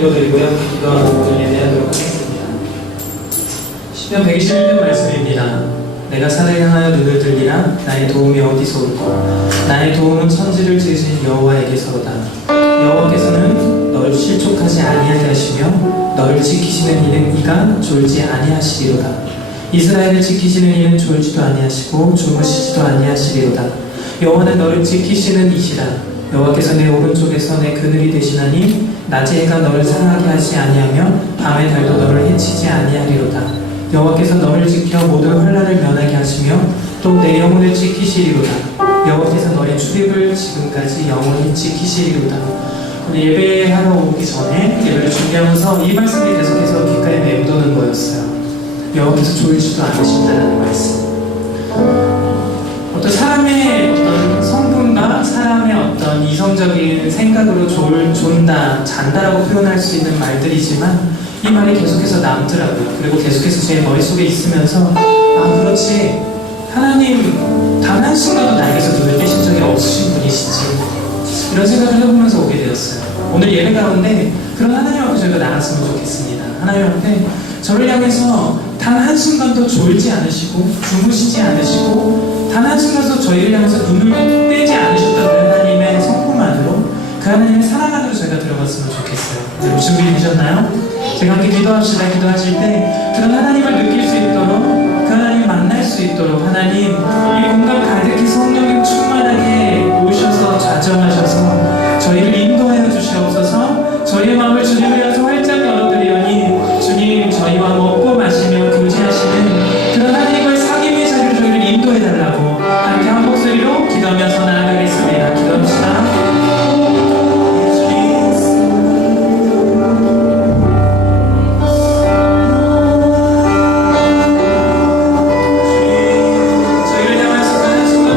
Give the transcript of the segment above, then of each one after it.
읽어드리고요. 기도하고 오늘 예배하도록 하겠습니다. 시편 121편 말씀입니다. 내가 산을 향하여 눈을 들리라. 나의 도움이 어디서 올까? 나의 도움은 천지를 지으신 여호와에게서로다. 여호와께서는 너를 실족하지 아니하게 하시며 너를 지키시는 이는 이가 졸지 아니하시리로다. 이스라엘을 지키시는 이는 졸지도 아니하시고 주무시지도 아니하시리로다. 여호와는 너를 지키시는 이시라. 여호와께서 내 오른쪽에서 내 그늘이 되시나니 낮에 해가 너를 상하게 하지 아니하며 밤에 달도 너를 해치지 아니하리로다. 여호와께서 너를 지켜 모든 환난을 면하게 하시며 또 내 영혼을 지키시리로다. 여호와께서 너의 출입을 지금까지 영원히 지키시리로다. 오늘 예배하러 오기 전에 예배를 준비하면서 이 말씀이 계속해서 귓가에 맴도는 거였어요. 여호와께서 졸지도 않으신다는 말씀. 어떤 사람의 어떤 성분과 사람의 어떤 이성적인 생각으로 존다, 잔다라고 표현할 수 있는 말들이지만 이 말이 계속해서 남더라고요. 그리고 계속해서 제 머릿속에 있으면서 아 그렇지, 하나님 단 한순간도 나에게서 눈을 떼신 적이 없으신 분이시지, 이런 생각을 해보면서 오게 되었어요. 오늘 예배 가운데 그런 하나님 앞에 저희가 나갔으면 좋겠습니다. 하나님 앞에 저를 향해서 단 한순간도 졸지 않으시고 주무시지 않으시고 단 한순간도 저희를 향해서 눈을 떼지 않으셨다는 하나님의 성품만으로, 그 하나님의 사랑 안으로 저희가 들어갔으면 좋겠어요. 여러분 준비되셨나요? 제가 함께 기도합시다. 기도하실 때 그런 하나님을 느낄 수 있도록, 그 하나님 만날 수 있도록 하나님 이 공간 가득히 성령님 충만하게 오셔서 좌정하셔서 저희를 인도하여 주시옵소서. 저희의 마음을 주님을 향해서 활짝 열어드리오니 주님, 저희와 먹고 마시며 교제하시는 그런 하나님의 사귐의 자리로 저희를 인도해달라고 함께 한 목소리로 기도하면서 나아가겠습니다. 기도합시다. 저희를 향해서 하는 순간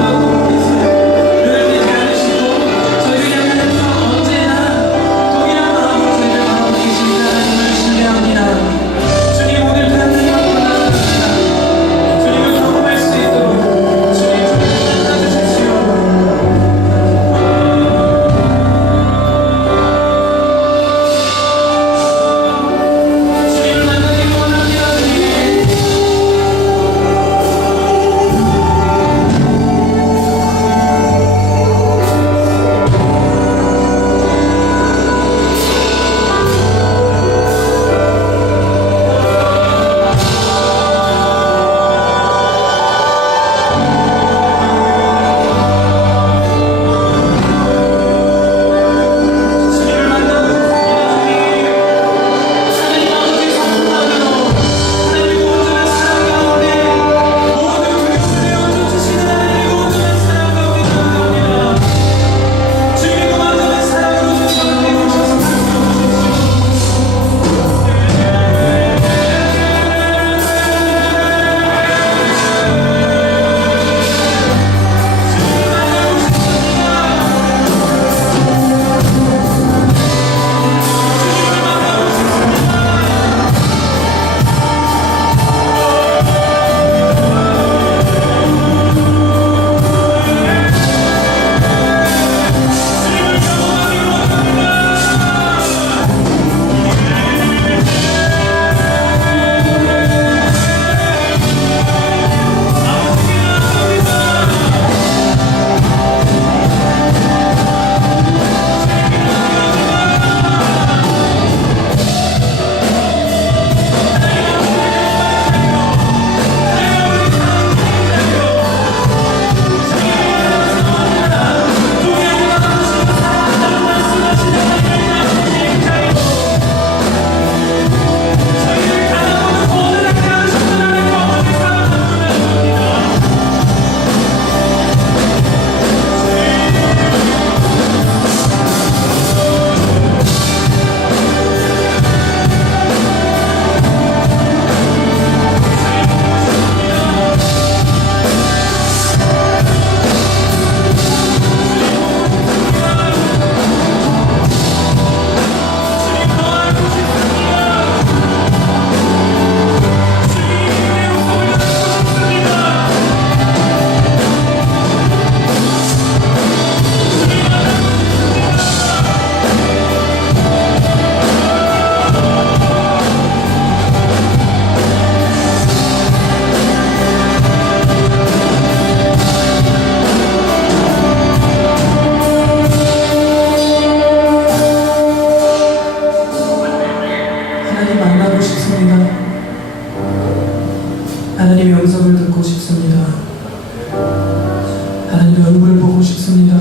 싶습니다.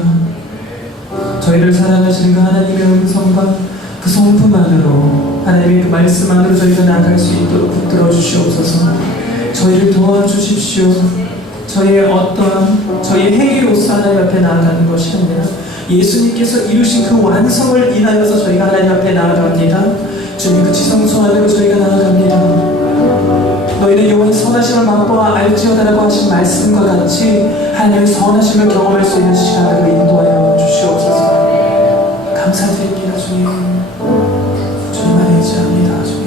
저희를 사랑하시는 그 하나님의 음성과 그 성품 안으로, 하나님의 그 말씀 안으로 저희가 나아갈 수 있도록 붙들어 주시옵소서. 저희를 도와주십시오. 저희의 행위로서 하나님 앞에 나아가는 것이 아니라 예수님께서 이루신 그 완성을 인하여서 저희가 하나님 앞에 나아갑니다. 주님, 그 지성소 안으로 저희가 나아갑니다. 너희는 여호와의 선하심을 맛보아 알지어다라고 하신 말씀과 같이 하나님의 선하심을 경험할 수 있는 시간으로 인도하여 주시옵소서. 감사드립니다. 주님, 주님 안에 의지합니다. 주님.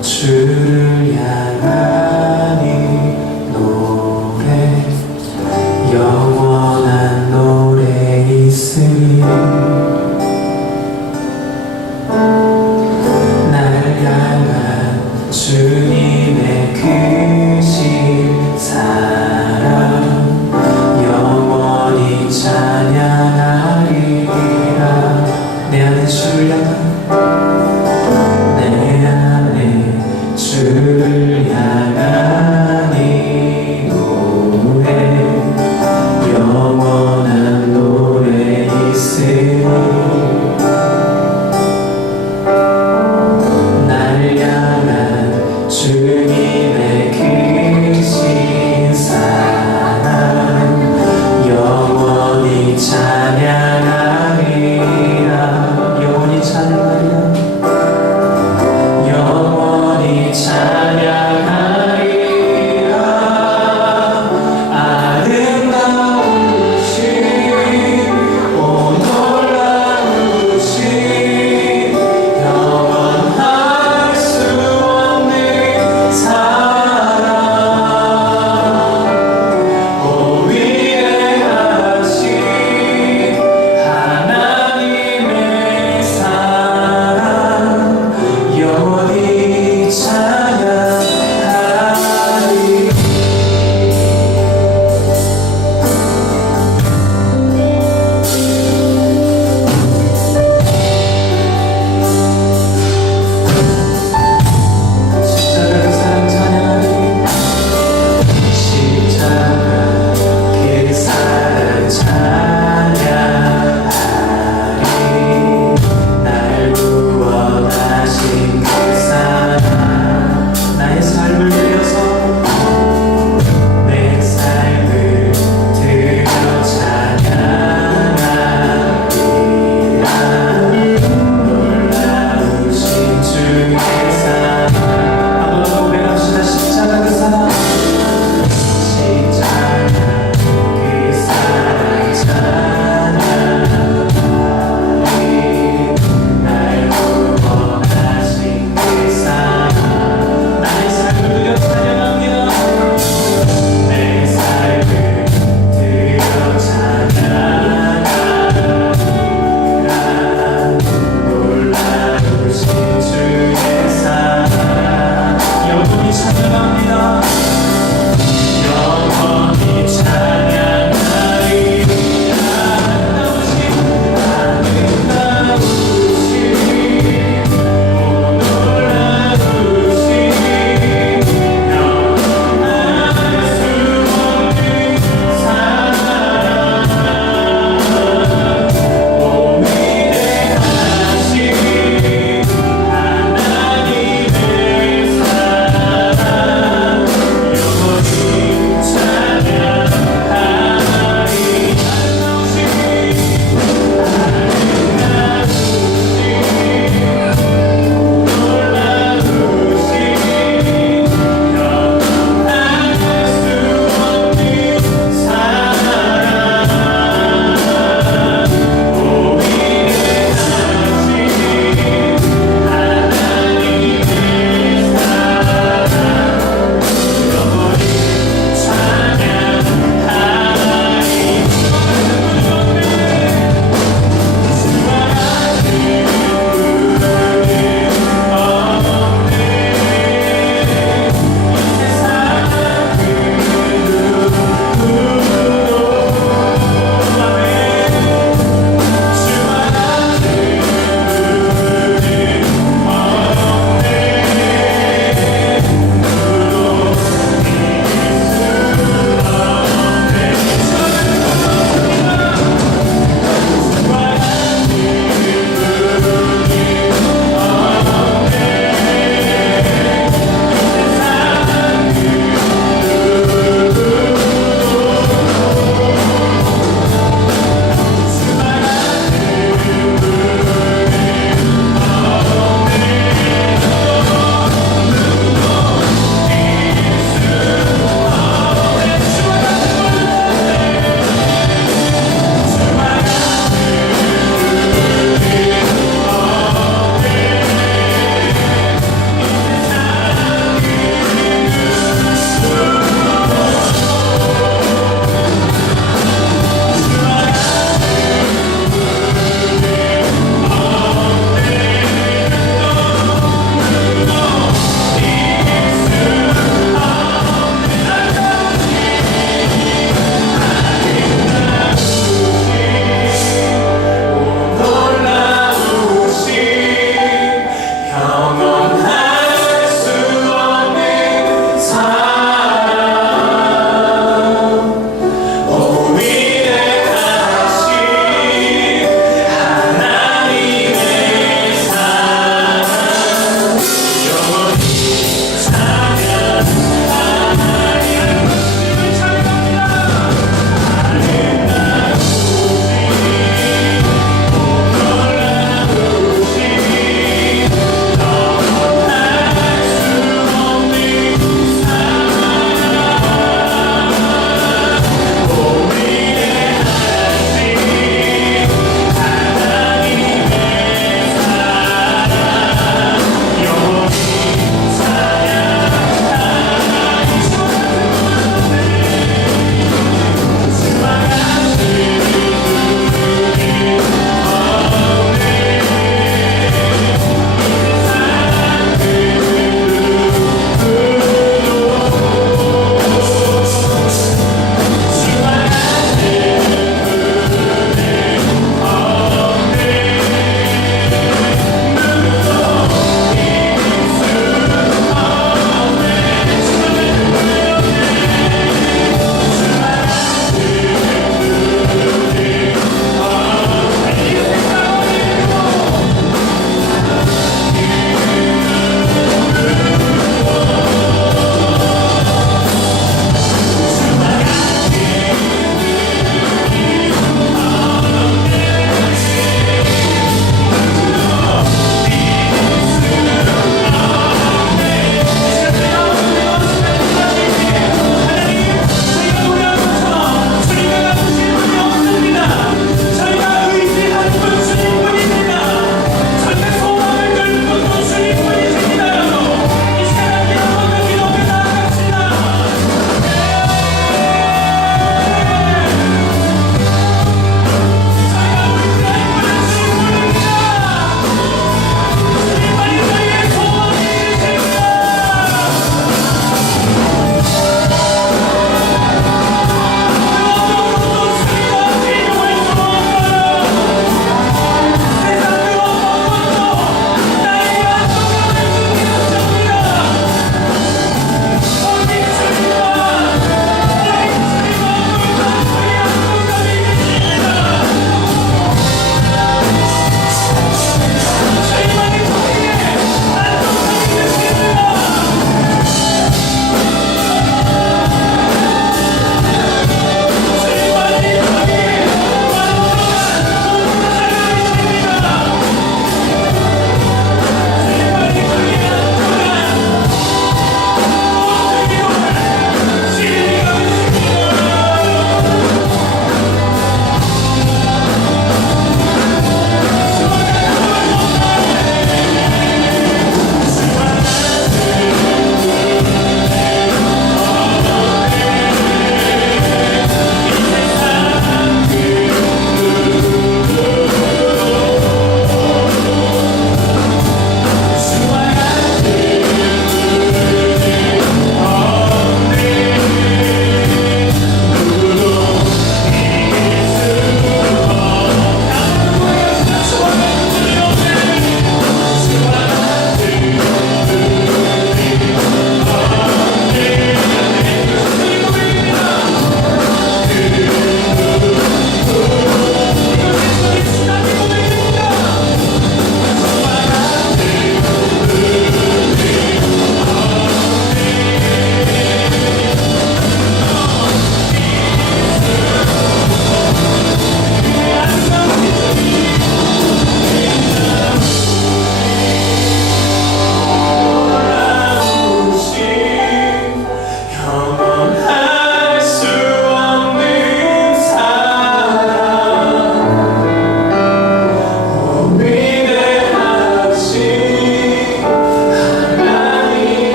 주를 향한 이 노래, 영원한 노래 있어.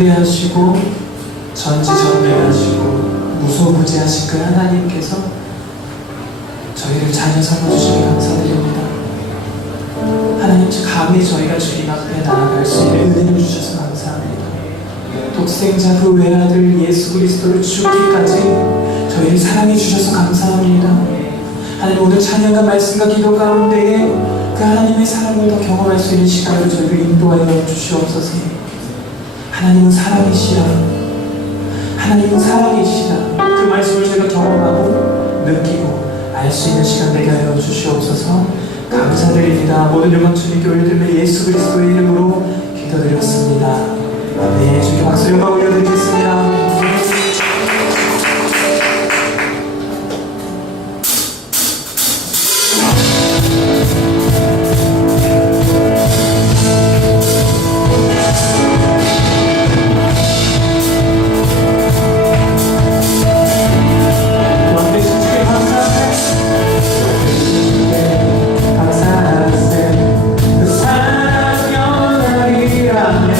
장대하시고 전지전능하시고 무소부재하신 그 하나님께서 저희를 자녀 삼아주시니 감사드립니다. 하나님, 감히 저희가 주님 앞에 나아갈 수 있는 은혜를 주셔서 감사합니다. 독생자 그 외아들 예수 그리스도를 죽기까지 저희를 사랑해 주셔서 감사합니다. 하나님, 오늘 찬양과 말씀과 기도 가운데에 그 하나님의 사랑을 더 경험할 수 있는 시간을 저희를 인도하여 주시옵소서. 하나님은 사랑이시라. 하나님은 사랑이시라. 그 말씀을 저희가 경험하고 느끼고 알 수 있는 시간 되게 하여 주시옵소서. 감사드립니다. 모든 영광 주님께 올려드리며 예수 그리스도의 이름으로 기도드렸습니다. 네, 주께 박수 영광 올려드리겠습니다. 그 사랑 영원하리라면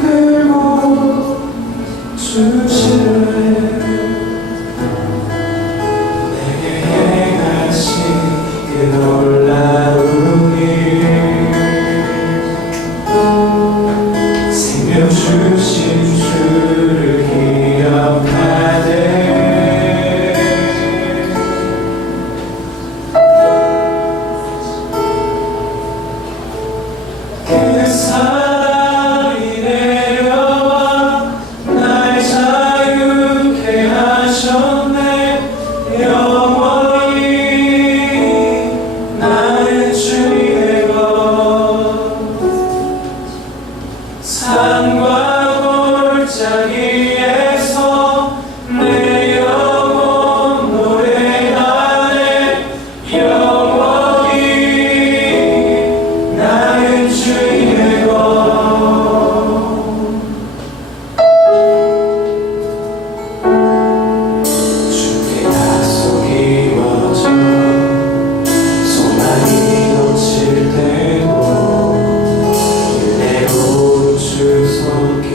들고 주시네. 내게 행하신 그 놀라운 일, 생명 주신 주를 기억하네. 그 사랑이 내려와 날 자유케 하셨네. 영원히 나는 주의 것. 산과 골짜기에서 내 영혼 노래하네. 영원히 나는 주의 것. 주께 약속이 이루어져 소망이 놓칠 때도 내 주 손길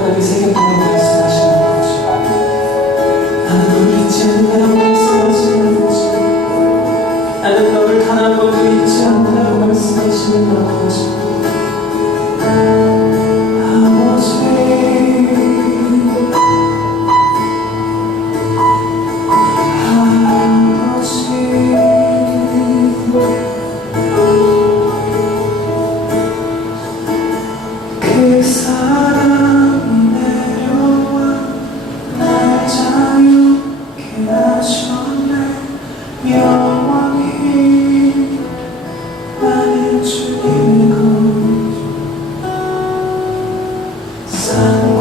영원하게 새겼다고 말씀하시는 거지. 나는 너를 잊지 않는다고 말씀하시는 거지. 나는 너를 단 한 번도 잊지 않는다고 말씀하시는 거지. 그 사랑이 내려와 날 자유케 하셨네. 영원히 나는 주님의 것. 산과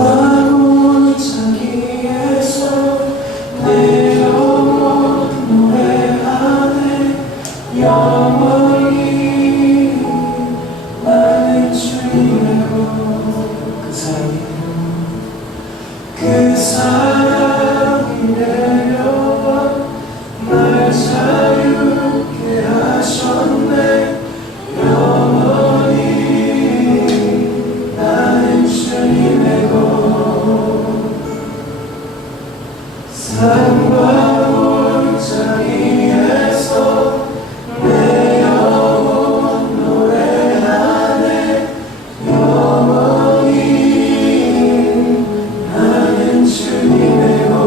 골짜기에서 내 영혼 노래하네. 영원히 나는 주님의 것. 그 사랑이 내려와 날 자유케 하셨네. 영원히 나는 주님의 것. 산과 골짜기에서 내 영혼 노래하네. 영원히 나는 주님의 것.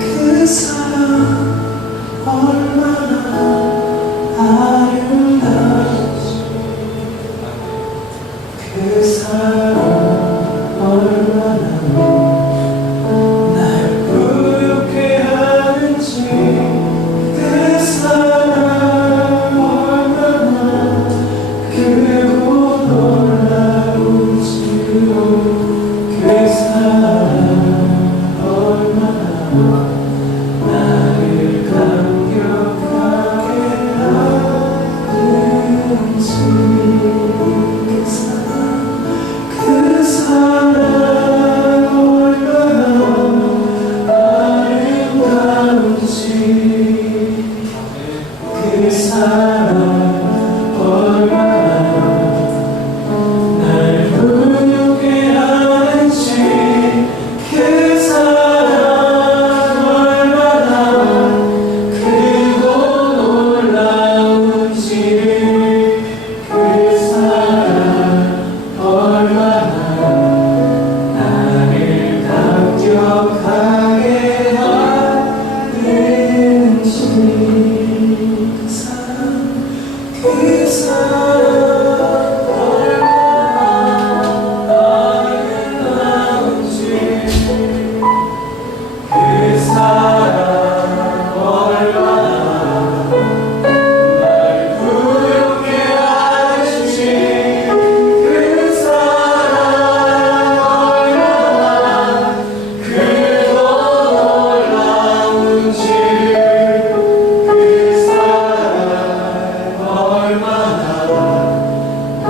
그 사랑 얼마나 아름다운지. 그 사랑 얼마나 날 부유케 하는지. 그 사랑 얼마나 크고 놀라운지. 그 사랑 얼마나 나를 감격하게 하는지. 그 사랑 얼마나 아름다운지. 그 사랑 얼마나 날 부유케 하는지. 그 사랑 얼마나 크고 놀라운지. 그 사랑 얼마나 나를 감격하게 하는지. 그 사랑 얼마나 아름다운지. 그 사랑 얼마나 날 부유케 하는지. 그 사랑 얼마나 크고 놀라운지. 그 사랑 얼마나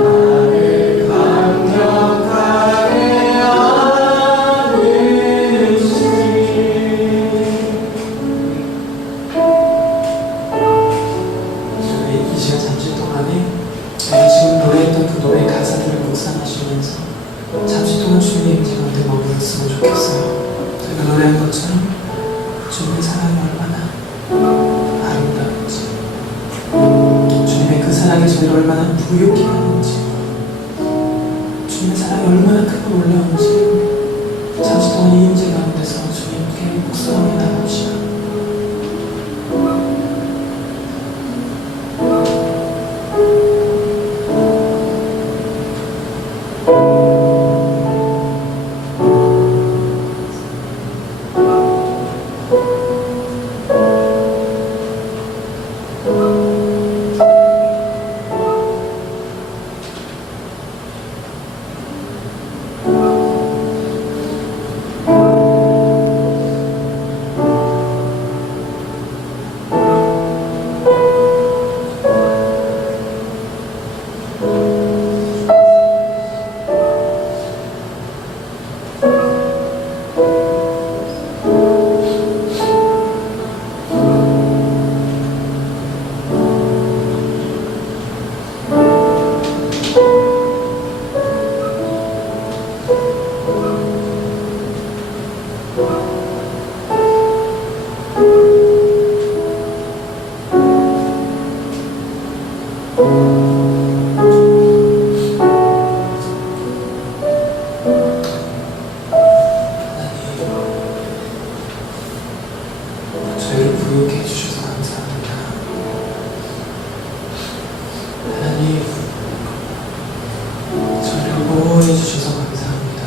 나를 감격하게 하는지. 저희 이 시간 잠시 동안에 저희 지금 노래했던 그 노래 가사들을 묵상하시면서 잠시 동안 주님의 임재 가운데 머물렀으면 좋겠어요. 저희가 노래한 것처럼 주님의 사랑이 얼마나 아름다운지, 주님의 그 사랑이 저희를 얼마나 부유케 하는지, 주님의 사랑이 얼마나 크고 놀라운지 잠시 동안 이 임재 가운데서 주님께 묵상하며 나갑시다. 저희를 부욕해 주셔서 감사합니다. 하나님, 저희를 보호해 주셔서 감사합니다.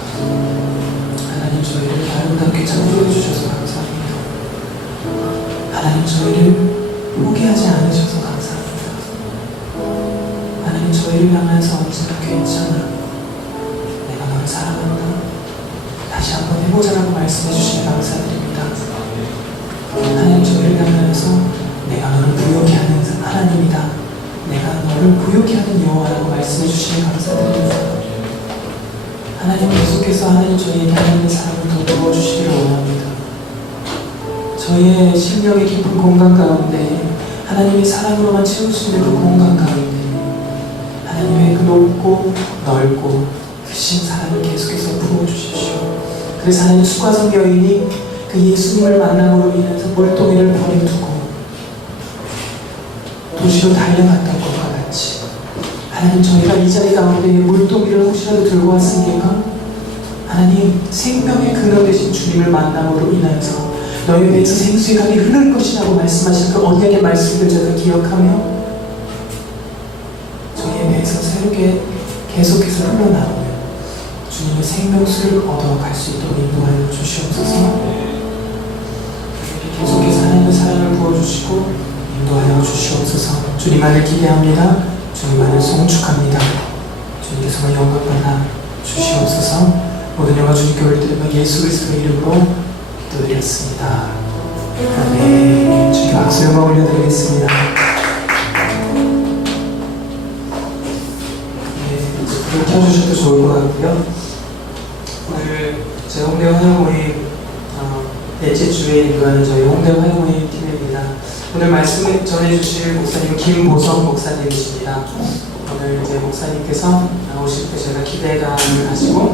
하나님, 저희를 아름답게 창조해 주셔서 감사합니다. 하나님, 저희를 포기하지 않으셔서 감사합니다. 하나님, 저희를 향해서 언제나 괜찮아, 내가 너를 사랑한다, 다시 한번 해보자라고 말씀해 주시니 감사드립니다. 하나님, 저희를 향하여서 내가 너를 부욕해 하는 하나님이다, 내가 너를 부욕해 하는 여호와라고 말씀해 주시니 감사드립니다. 하나님, 계속해서 하나님 저희에게 하나님의 사랑을 더 부어주시기를 원합니다. 저희의 심령의 깊은 공간 가운데 하나님의 사랑으로만 채울 수 있는 그 공간 가운데 하나님의 그 높고 넓고 크신 사랑을 계속해서 부어주십시오. 그래서 하나님, 수가성 여인이 그 예수님을 만남으로 인해서 물동이를 버려두고 도시로 달려갔던 것과 같이 하나님, 저희가 이 자리 가운데 물동이를 혹시라도 들고 왔습니까? 하나님, 생명의 근원 되신 주님을 만남으로 인하여서 너희 배에서 생수의 강이 흐를 것이라고 말씀하신 그 언약의 말씀을 저희가 기억하며 저희의 배에서 새롭게 계속해서 흘러나오며 주님의 생명수를 얻어갈 수 있도록 인도하여 주시옵소서. 계속해서 하나님의 사랑을 부어주시고 인도하여 주시옵소서. 주님만을 기대합니다. 주님만을 송축합니다. 주님께서만 영광받아 주시옵소서. 모든 영광 주님께 올려드리며 예수 그리스도의 이름으로 기도드렸습니다. 아멘. 주님께 박수 영광 올려드리겠습니다. 네, 불을 켜주셔도 좋을 것 같고요. 오늘 제 홍대 화요모임 넷째 주에 인도하는 저희 홍대 화요모임 팀입니다. 오늘 말씀 전해주실 목사님은 김보성 목사님이십니다. 오늘 이제 목사님께서 나오실 때 제가 기대감을 가지고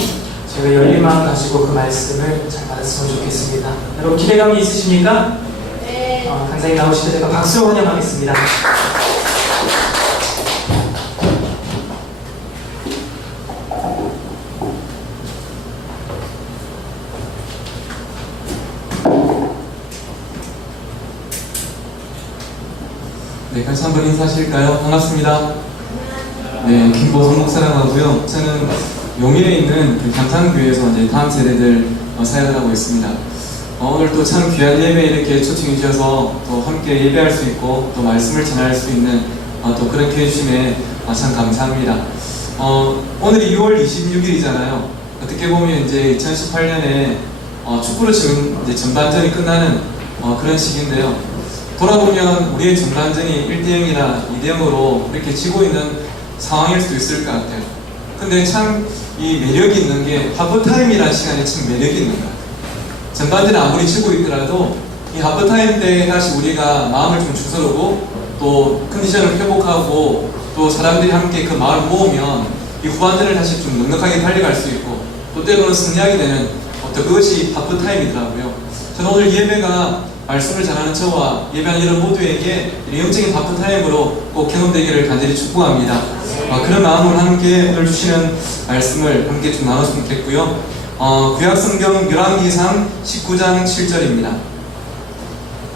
제가 열린 마음 가지고 그 말씀을 잘 받았으면 좋겠습니다. 여러분 기대감이 있으십니까? 네. 강사님 나오실 때 제가 박수로 환영하겠습니다. 네, 같이 한번 인사하실까요? 반갑습니다. 네, 김보성 목사라고 하고요. 저는 용인에 있는 그 감산교회에서 이제 다음 세대들 사역을 하고 있습니다. 오늘 또 참 귀한 예배 이렇게 초청해 주셔서 또 함께 예배할 수 있고 또 말씀을 전할 수 있는 또 그렇게 해주심에 참 감사합니다. 오늘이 6월 26일이잖아요. 어떻게 보면 이제 2018년에 축구로 지금 이제 전반전이 끝나는 그런 시기인데요. 돌아보면 우리의 전반전이 1대0이나 2대0으로 이렇게 지고 있는 상황일 수도 있을 것 같아요. 근데 참 이 매력이 있는 게 하프타임이라는 시간이 참 매력이 있는 것 같아요. 전반전에 아무리 지고 있더라도 이 하프타임 때 다시 우리가 마음을 좀 주스르고 또 컨디션을 회복하고 또 사람들이 함께 그 마음을 모으면 이 후반전을 다시 좀 넉넉하게 달려갈 수 있고 또 때로는 승리하게 되는 그것이 하프타임이더라고요. 저는 오늘 예배가 말씀을 전하는 저와 예배하는 여러분 모두에게 영적인 하프타임으로 꼭 경험되기를 간절히 축복합니다. 그런 마음으로 함께 오늘 주시는 말씀을 함께 좀 나눴으면 좋겠고요. 구약성경 열왕기상 19장 7절입니다.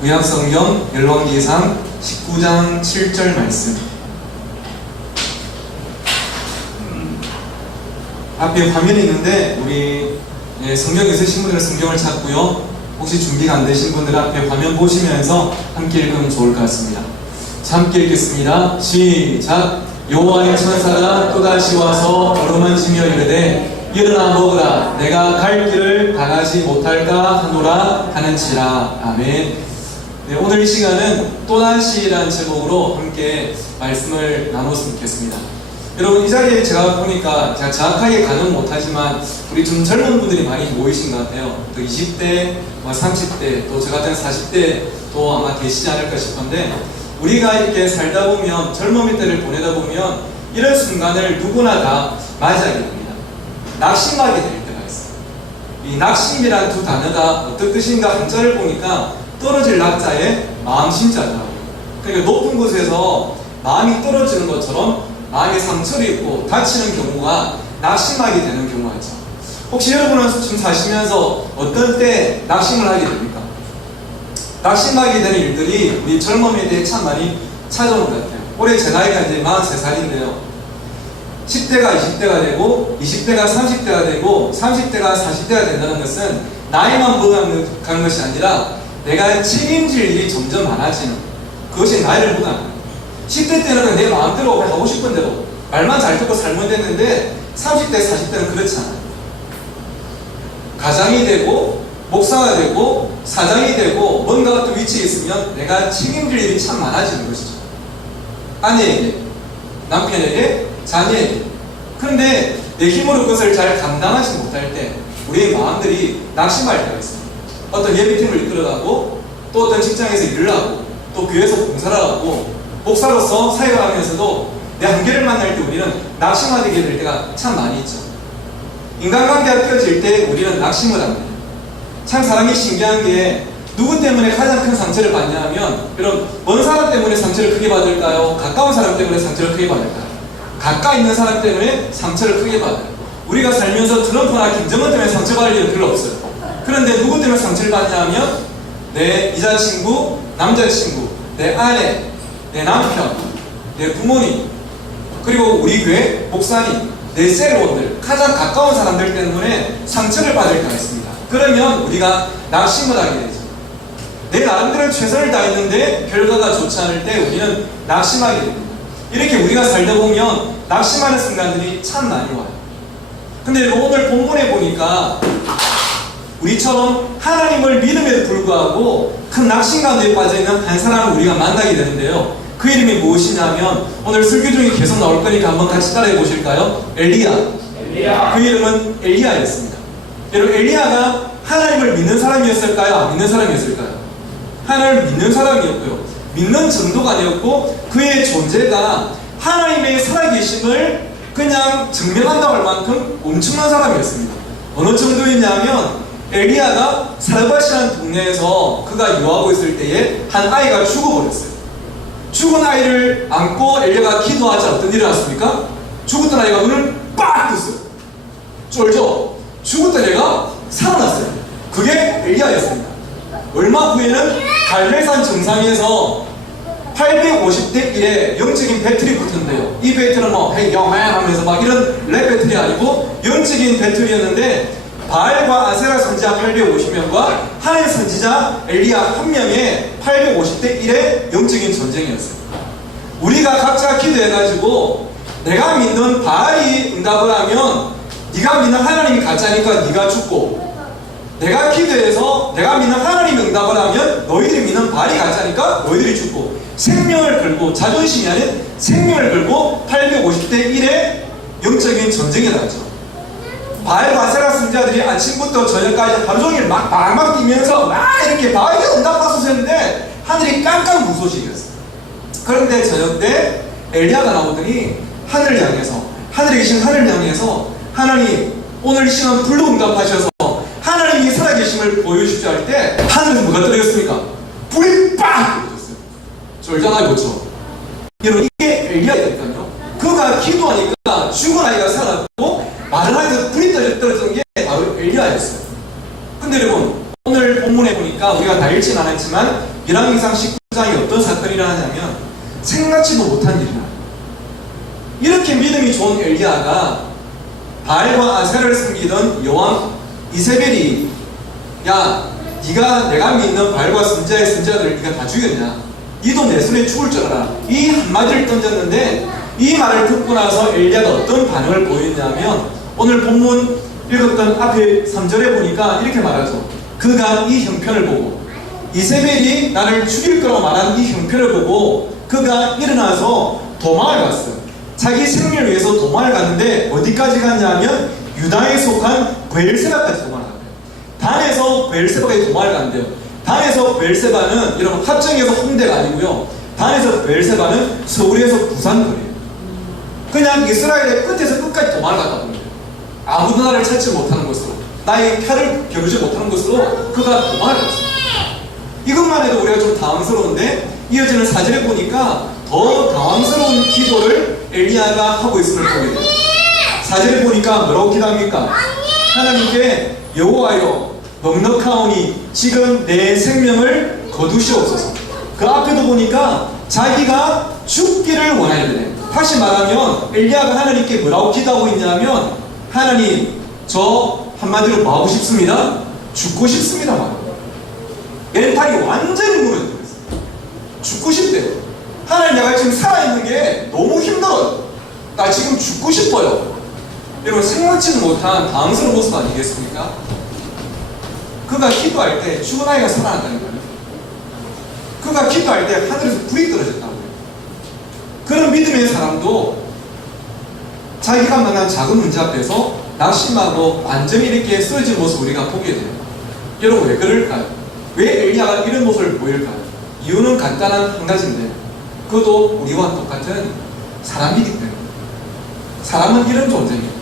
구약성경 열왕기상 19장 7절 말씀. 앞에 화면이 있는데 우리 성경 있으신 분들은 성경을 찾고요. 혹시 준비가 안 되신 분들 앞에 화면 보시면서 함께 읽으면 좋을 것 같습니다. 자, 함께 읽겠습니다. 시작. 여호와의 천사가 또다시 와서 어루만지며 이르되 일어나 먹으라. 내가 갈 길을 다가지 못할까 하노라 하는지라. 아멘. 네, 오늘 이 시간은 또다시라는 제목으로 함께 말씀을 나눴으면 좋겠습니다. 여러분 이 자리에 제가 보니까 제가 정확하게 가는 못하지만 우리 좀 젊은 분들이 많이 모이신 것 같아요. 또 20대, 30대, 또 저 같은 40대 또 아마 계시지 않을까 싶은데 우리가 이렇게 살다 보면 젊음의 때를 보내다 보면 이런 순간을 누구나 다 맞이하게 됩니다. 낙심하게 될 때가 있어요. 이 낙심이란 두 단어가 어떤 뜻인가 한자를 보니까 떨어질 낙자에 마음심자더라고요. 그러니까 높은 곳에서 마음이 떨어지는 것처럼 마음의 상처를 입고 다치는 경우가 낙심하게 되는 경우가 있죠. 혹시 여러분은 지금 사시면서 어떤 때 낙심을 하게 됩니까? 낙심하게 되는 일들이 우리 젊음에 대해 참 많이 찾아오는 것 같아요. 올해 제 나이가 이제 43살인데요. 10대가 20대가 되고 20대가 30대가 되고 30대가 40대가 된다는 것은 나이만 먹어가는 것이 아니라 내가 책임질 일이 점점 많아지는 그것이 나이를 먹어가는 거예요. 10대 때는 내 마음대로 하고 싶은 대로 말만 잘 듣고 살면 됐는데 30대, 40대는 그렇지 않아요. 가장이 되고 목사가 되고 사장이 되고 뭔가 어떤 위치에 있으면 내가 책임질 일이 참 많아지는 것이죠. 아내에게, 남편에게, 자녀에게. 그런데 내 힘으로 그것을 잘 감당하지 못할 때 우리의 마음들이 낙심할 때가 있습니다. 어떤 예배팀을 이끌어가고 또 어떤 직장에서 일을 하고 또 교회에서 봉사를 하고 목사로서 사역을 하면서도 내 한계를 만날 때 우리는 낙심하게 될 때가 참 많이 있죠. 인간관계가 깨어질 때 우리는 낙심을 합니다. 참 사람이 신기한 게 누구 때문에 가장 큰 상처를 받냐면 여러분 먼 사람 때문에 상처를 크게 받을까요? 가까운 사람 때문에 상처를 크게 받을까요? 가까이 있는 사람 때문에 상처를 크게 받아요. 우리가 살면서 트럼프나 김정은 때문에 상처받을 일은 별로 없어요. 그런데 누구 때문에 상처를 받냐면 내 여자친구, 남자친구, 내 아내, 내 남편, 내 부모님, 그리고 우리 교회 목사님, 내 셀원들, 가장 가까운 사람들 때문에 상처를 받을 때가 있습니다. 그러면 우리가 낙심을 하게 되죠. 내 나름대로 최선을 다했는데 결과가 좋지 않을 때 우리는 낙심하게 됩니다. 이렇게 우리가 살다 보면 낙심하는 순간들이 참 많이 와요. 근데 오늘 본문에 보니까 우리처럼 하나님을 믿음에도 불구하고 큰 낙심 가운데 빠져있는 한 사람을 우리가 만나게 되는데요. 그 이름이 무엇이냐면 오늘 설교 중에 계속 나올 거니까 한번 같이 따라해 보실까요? 엘리야. 그 이름은 엘리야였습니다. 여러분 엘리야가 하나님을 믿는 사람이었을까요? 안 믿는 사람이었을까요? 하나님을 믿는 사람이었고요. 믿는 정도가 아니었고 그의 존재가 하나님의 살아계심을 그냥 증명한다고 할 만큼 엄청난 사람이었습니다. 어느 정도였냐면 엘리야가 사르밧이라는 동네에서 그가 유하고 있을 때에 한 아이가 죽어버렸어요. 죽은 아이를 안고 엘리야가 기도하자 어떤 일이 일어났습니까? 죽었던 아이가 눈을 빡 떴어요. 쫄죠? 죽었던 애가 살아났어요. 그게 엘리야였습니다. 얼마 후에는 갈멜산 정상에서 850대 1의 영적인 배틀이 붙었는데요. 이 배틀은 뭐 헤이 영맨 하면서 막 이런 랩 배틀이 아니고 영적인 배틀이었는데 바알과 아세라 선지자 850명과 하나님 선지자 엘리야 1명의 850대 1의 영적인 전쟁이었어요. 우리가 각자 기도해가지고 내가 믿는 바알이 응답을 하면 네가 믿는 하나님이 가짜니까 네가 죽고 내가 기도해서 내가 믿는 하나님이 응답을 하면 너희들이 믿는 바알이 가짜니까 너희들이 죽고 생명을 걸고 자존심이 아닌 생명을 걸고 850대 1의 영적인 전쟁이 나죠. 바알과 아세라 선지자들이 아침부터 저녁까지 하루 종일 막 방방 뛰면서 막 이렇게 바알이 응답하소서 했는데 하늘이 깜깜 무소식이었어요. 그런데 저녁 때 엘리야가 나오더니 하늘을 향해서 하늘에 계신 하늘을 향해서 하나님 오늘 시간 불로 응답하셔서 하나님이 살아계심을 보여주십시오 할 때 하늘에서 뭐가 떨어졌습니까? 불이 빡 떨어졌어요. 쫄잖아요, 그렇죠? 여러분 이게 엘리야였다니까요. 그가 기도하니까 죽은 아이가 살았고 말을 하면서 불이 떨어졌던 게 바로 엘리야였어요. 근데 여러분 오늘 본문에 보니까 우리가 다 읽지는 않았지만 열왕기상 19장에 어떤 사건이 일어나냐면 생각지도 못한 일이 나요. 이렇게 믿음이 좋은 엘리야가 바알과 아세라를 섬기던 여왕 이세벨이 야 네가 내가 믿는 바알과 선지자의 선지자들을 네가 다 죽였냐? 니도 내 손에 죽을 줄 알아. 이 한마디를 던졌는데 이 말을 듣고 나서 엘리야가 어떤 반응을 보였냐면 오늘 본문 읽었던 앞에 3절에 보니까 이렇게 말하죠. 그가 이 형편을 보고 이세벨이 나를 죽일 거라고 말한 이 형편을 보고 그가 일어나서 도망을 갔어요. 자기 생명을 위해서 도망을 갔는데 어디까지 갔냐면 유다에 속한 브엘세바까지 도망을 갔대요. 단에서 브엘세바까지 도망을 간대요. 단에서 브엘세바는 여러분 합정에서 홍대가 아니고요. 단에서 브엘세바는 서울에서 부산 거리예요. 그냥 이스라엘의 끝에서 끝까지 도망을 갔다 온 거예요. 아무도 나를 찾지 못하는 곳으로 나의 표를 겨루지 못하는 곳으로 그가 도망을 갔어요. 이것만 해도 우리가 좀 당황스러운데 이어지는 4절에 보니까 더 당황스러운 기도를 엘리야가 하고 있음을 보게 돼요. 4절에 보니까 뭐라고 기도합니까? 하나님께 여호와여 넉넉하오니 지금 내 생명을 거두시옵소서. 그 앞에도 보니까 자기가 죽기를 원하게 되네. 다시 말하면 엘리야가 하나님께 뭐라고 기도하고 있냐면 하나님 저 한마디로 뭐 하고 싶습니다? 죽고 싶습니다 말이에요. 멘탈이 완전히 무너지고 있어요. 죽고 싶대요. 하나님 내가 지금 살아있는 게 너무 힘들어요. 나 지금 죽고 싶어요. 여러분 생각지도 못한 당황스러운 모습 아니겠습니까? 그가 기도할 때 죽은 아이가 살아난다는 거예요. 그가 기도할 때 하늘에서 불이 떨어졌다고요. 그런 믿음의 사람도 자기가 만난 작은 문제 앞에서 낙심하고 완전히 이렇게 쓰러진 모습을 우리가 보게 돼요. 여러분 왜 그럴까요? 왜 엘리야가 이런 모습을 보일까요? 이유는 간단한 한 가지인데 그것도 우리와 똑같은 사람이기 때문에. 사람은 이런 존재입니다.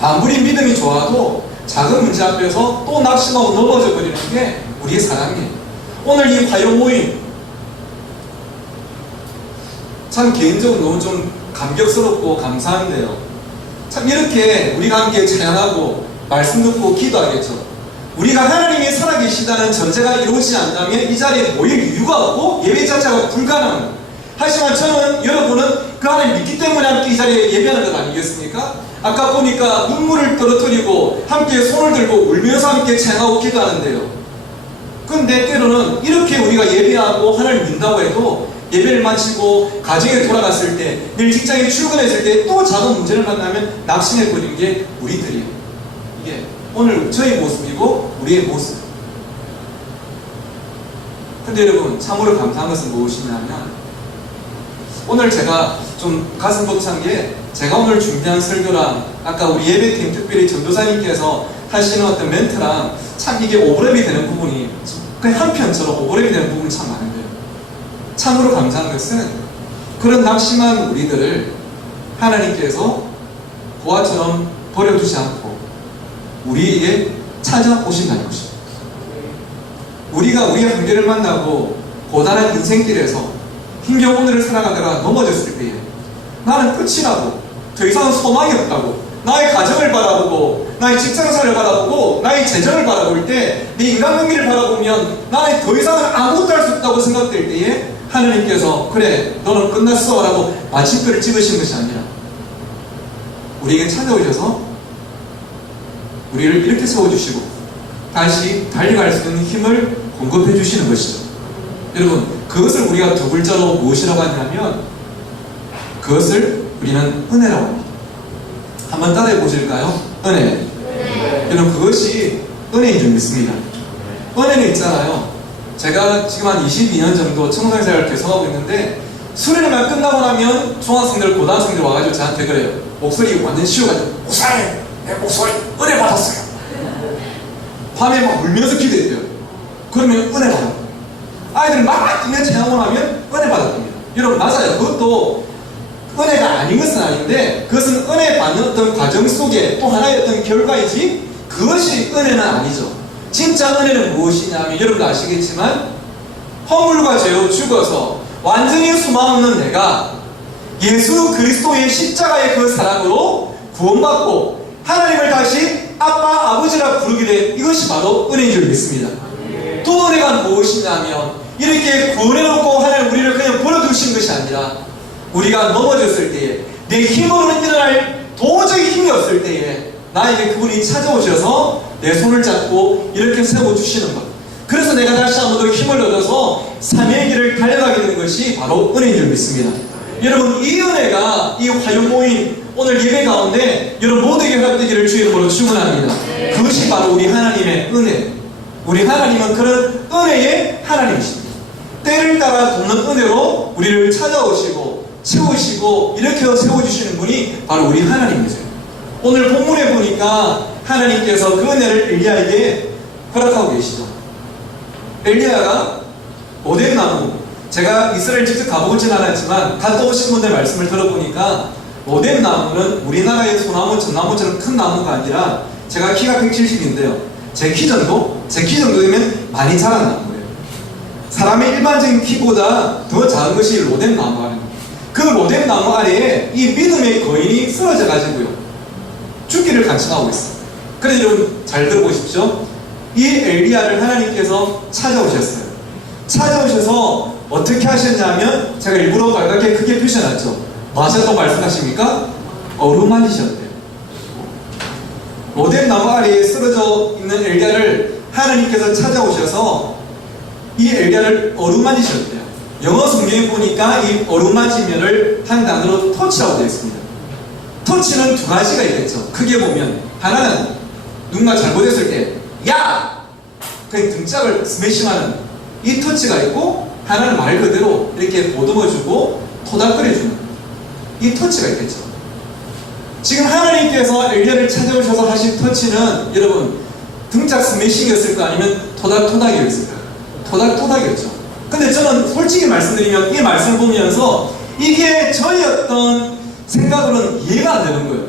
아무리 믿음이 좋아도 작은 문제 앞에서 또 낙심하고 넘어져 버리는 게 우리의 사람이에요. 오늘 이 화요 모임 참 개인적으로 너무 좀 감격스럽고 감사한데요. 참 이렇게 우리가 함께 찬양하고 말씀 듣고 기도하겠죠. 우리가 하나님이 살아계시다는 전제가 이루어지지 않다면 이 자리에 모일 이유가 없고 예배 자체가 불가능합니다. 하지만 저는 여러분은 그 하나님 믿기 때문에 함께 이 자리에 예배하는 것 아니겠습니까? 아까 보니까 눈물을 떨어뜨리고 함께 손을 들고 울면서 함께 찬양하고 기도하는데요. 근데 때로는 이렇게 우리가 예배하고 하나님 믿는다고 해도 예배를 마치고 가정에 돌아갔을 때, 내일 직장에 출근했을 때 또 작은 문제를 만나면 낙심해버린 게 우리들이에요. 이게 오늘 저의 모습이고 우리의 모습. 근데 여러분 참으로 감사한 것은 무엇이냐면 오늘 제가 좀 가슴 벅찬 게 제가 오늘 준비한 설교랑 아까 우리 예배팀 특별히 전도사님께서 하시는 어떤 멘트랑 참 이게 오버랩이 되는 부분이 그냥 한 편처럼 오버랩이 되는 부분이 참 많은데요. 참으로 감사한 것은 그런 낙심한 우리들을 하나님께서 고아처럼 버려두지 않고 우리에게 찾아오신다는 것입니다. 우리가 우리의 한계를 만나고 고단한 인생길에서 힘겨운 오늘을 살아가다가 넘어졌을 때에 나는 끝이라고 더 이상 소망이 없다고 나의 가정을 바라보고 나의 직장생활을 바라보고 나의 재정을 바라볼 때 내 인간관계를 바라보면 나는 더 이상 아무것도 할 수 없다고 생각될 때에 하나님께서 그래 너는 끝났어 라고 마침표를 찍으신 것이 아니라 우리에게 찾아오셔서 우리를 이렇게 세워주시고 다시 달려갈 수 있는 힘을 공급해 주시는 것이죠. 여러분 그것을 우리가 두 글자로 무엇이라고 하냐면 그것을 우리는 은혜라고 합니다. 한번 따라해 보실까요? 은혜. 여러분 그것이 은혜인 줄 믿습니다. 은혜는 있잖아요. 제가 지금 한 22년 정도 청소년생활을 계속하고 있는데 수련회만 끝나고 나면 중학생들 고등학생들 와가지고 저한테 그래요. 목소리 완전 쉬워가지고 목사님 내 목소리 은혜 받았어요. 밤에 막 울면서 기도했대요. 그러면 은혜 받았어요. 아이들 막 뛰며 찬양하고 나면 은혜 받았답니다. 여러분 맞아요. 그것도 은혜가 아닌 것은 아닌데 그것은 은혜 받는 어떤 과정 속에 또 하나의 어떤 결과이지 그것이 은혜는 아니죠. 진짜 은혜는 무엇이냐면 여러분 아시겠지만 허물과 죄로 죽어서 완전히 수만 없는 내가 예수 그리스도의 십자가의 그 사랑으로 구원받고 하나님을 다시 아빠 아버지라 부르게 된 이것이 바로 은혜인 줄 믿습니다. 또 은혜가 무엇이냐면 이렇게 구원해놓고 하나님 우리를 그냥 버려두신 것이 아니라 우리가 넘어졌을 때에 내 힘으로는 일어날 도저히 힘이 없을 때에 나에게 그분이 찾아오셔서 내 손을 잡고 이렇게 세워주시는 것. 그래서 내가 다시 한번 더 힘을 얻어서 삶의 길을 달려가게 되는 것이 바로 은혜인 줄 믿습니다. 여러분 이 은혜가 이 화요 모임 오늘 예배 가운데 여러분 모두에게 허락되기를 주의 이름으로 축원합니다. 그것이 바로 우리 하나님의 은혜. 우리 하나님은 그런 은혜의 하나님이십니다. 때를 따라 돕는 은혜로 우리를 찾아오시고 세우시고 이렇게 세워주시는 분이 바로 우리 하나님이세요. 오늘 본문에 보니까 하나님께서 그 은혜를 엘리야에게 허락하고 계시죠. 엘리야가 오뎀나무, 제가 이스라엘 직접 가보진 않았지만 갔다 오신 분들 말씀을 들어보니까 오뎀나무는 우리나라의 소나무, 전나무처럼 큰 나무가 아니라 제가 키가 170인데요. 제 키 정도면 많이 자란 나무예요. 사람의 일반적인 키보다 더 작은 것이 오뎀나무가 아닙니다. 그 로뎀 나무 아래에 이 믿음의 거인이 쓰러져 가지고요 죽기를 간청하고 있어요. 그런데 여러분 잘 들어보십시오. 이 엘리야를 하나님께서 찾아오셨어요. 찾아오셔서 어떻게 하셨냐면 제가 일부러 빨갛게 크게 표시해놨죠. 뭐 하셨다고 말씀하십니까? 어루만지셨대요. 로뎀 나무 아래에 쓰러져 있는 엘리야를 하나님께서 찾아오셔서 이 엘리야를 어루만지셨대요. 영어 성경에 보니까 이 어루만지면을 한 단어로 터치라고 되어 있습니다. 터치는 두 가지가 있겠죠. 크게 보면 하나는 누군가 잘못했을 때 야! 그냥 등짝을 스매싱하는 이 터치가 있고, 하나는 말 그대로 이렇게 보듬어주고 토닥거려주는 이 터치가 있겠죠. 지금 하나님께서 엘리야를 찾아오셔서 하신 터치는 여러분 등짝 스매싱이었을까 아니면 토닥토닥이었을까? 토닥토닥이었죠. 근데 저는 솔직히 말씀드리면 이 말씀을 보면서 이게 저희 어떤 생각으로는 이해가 안 되는 거예요.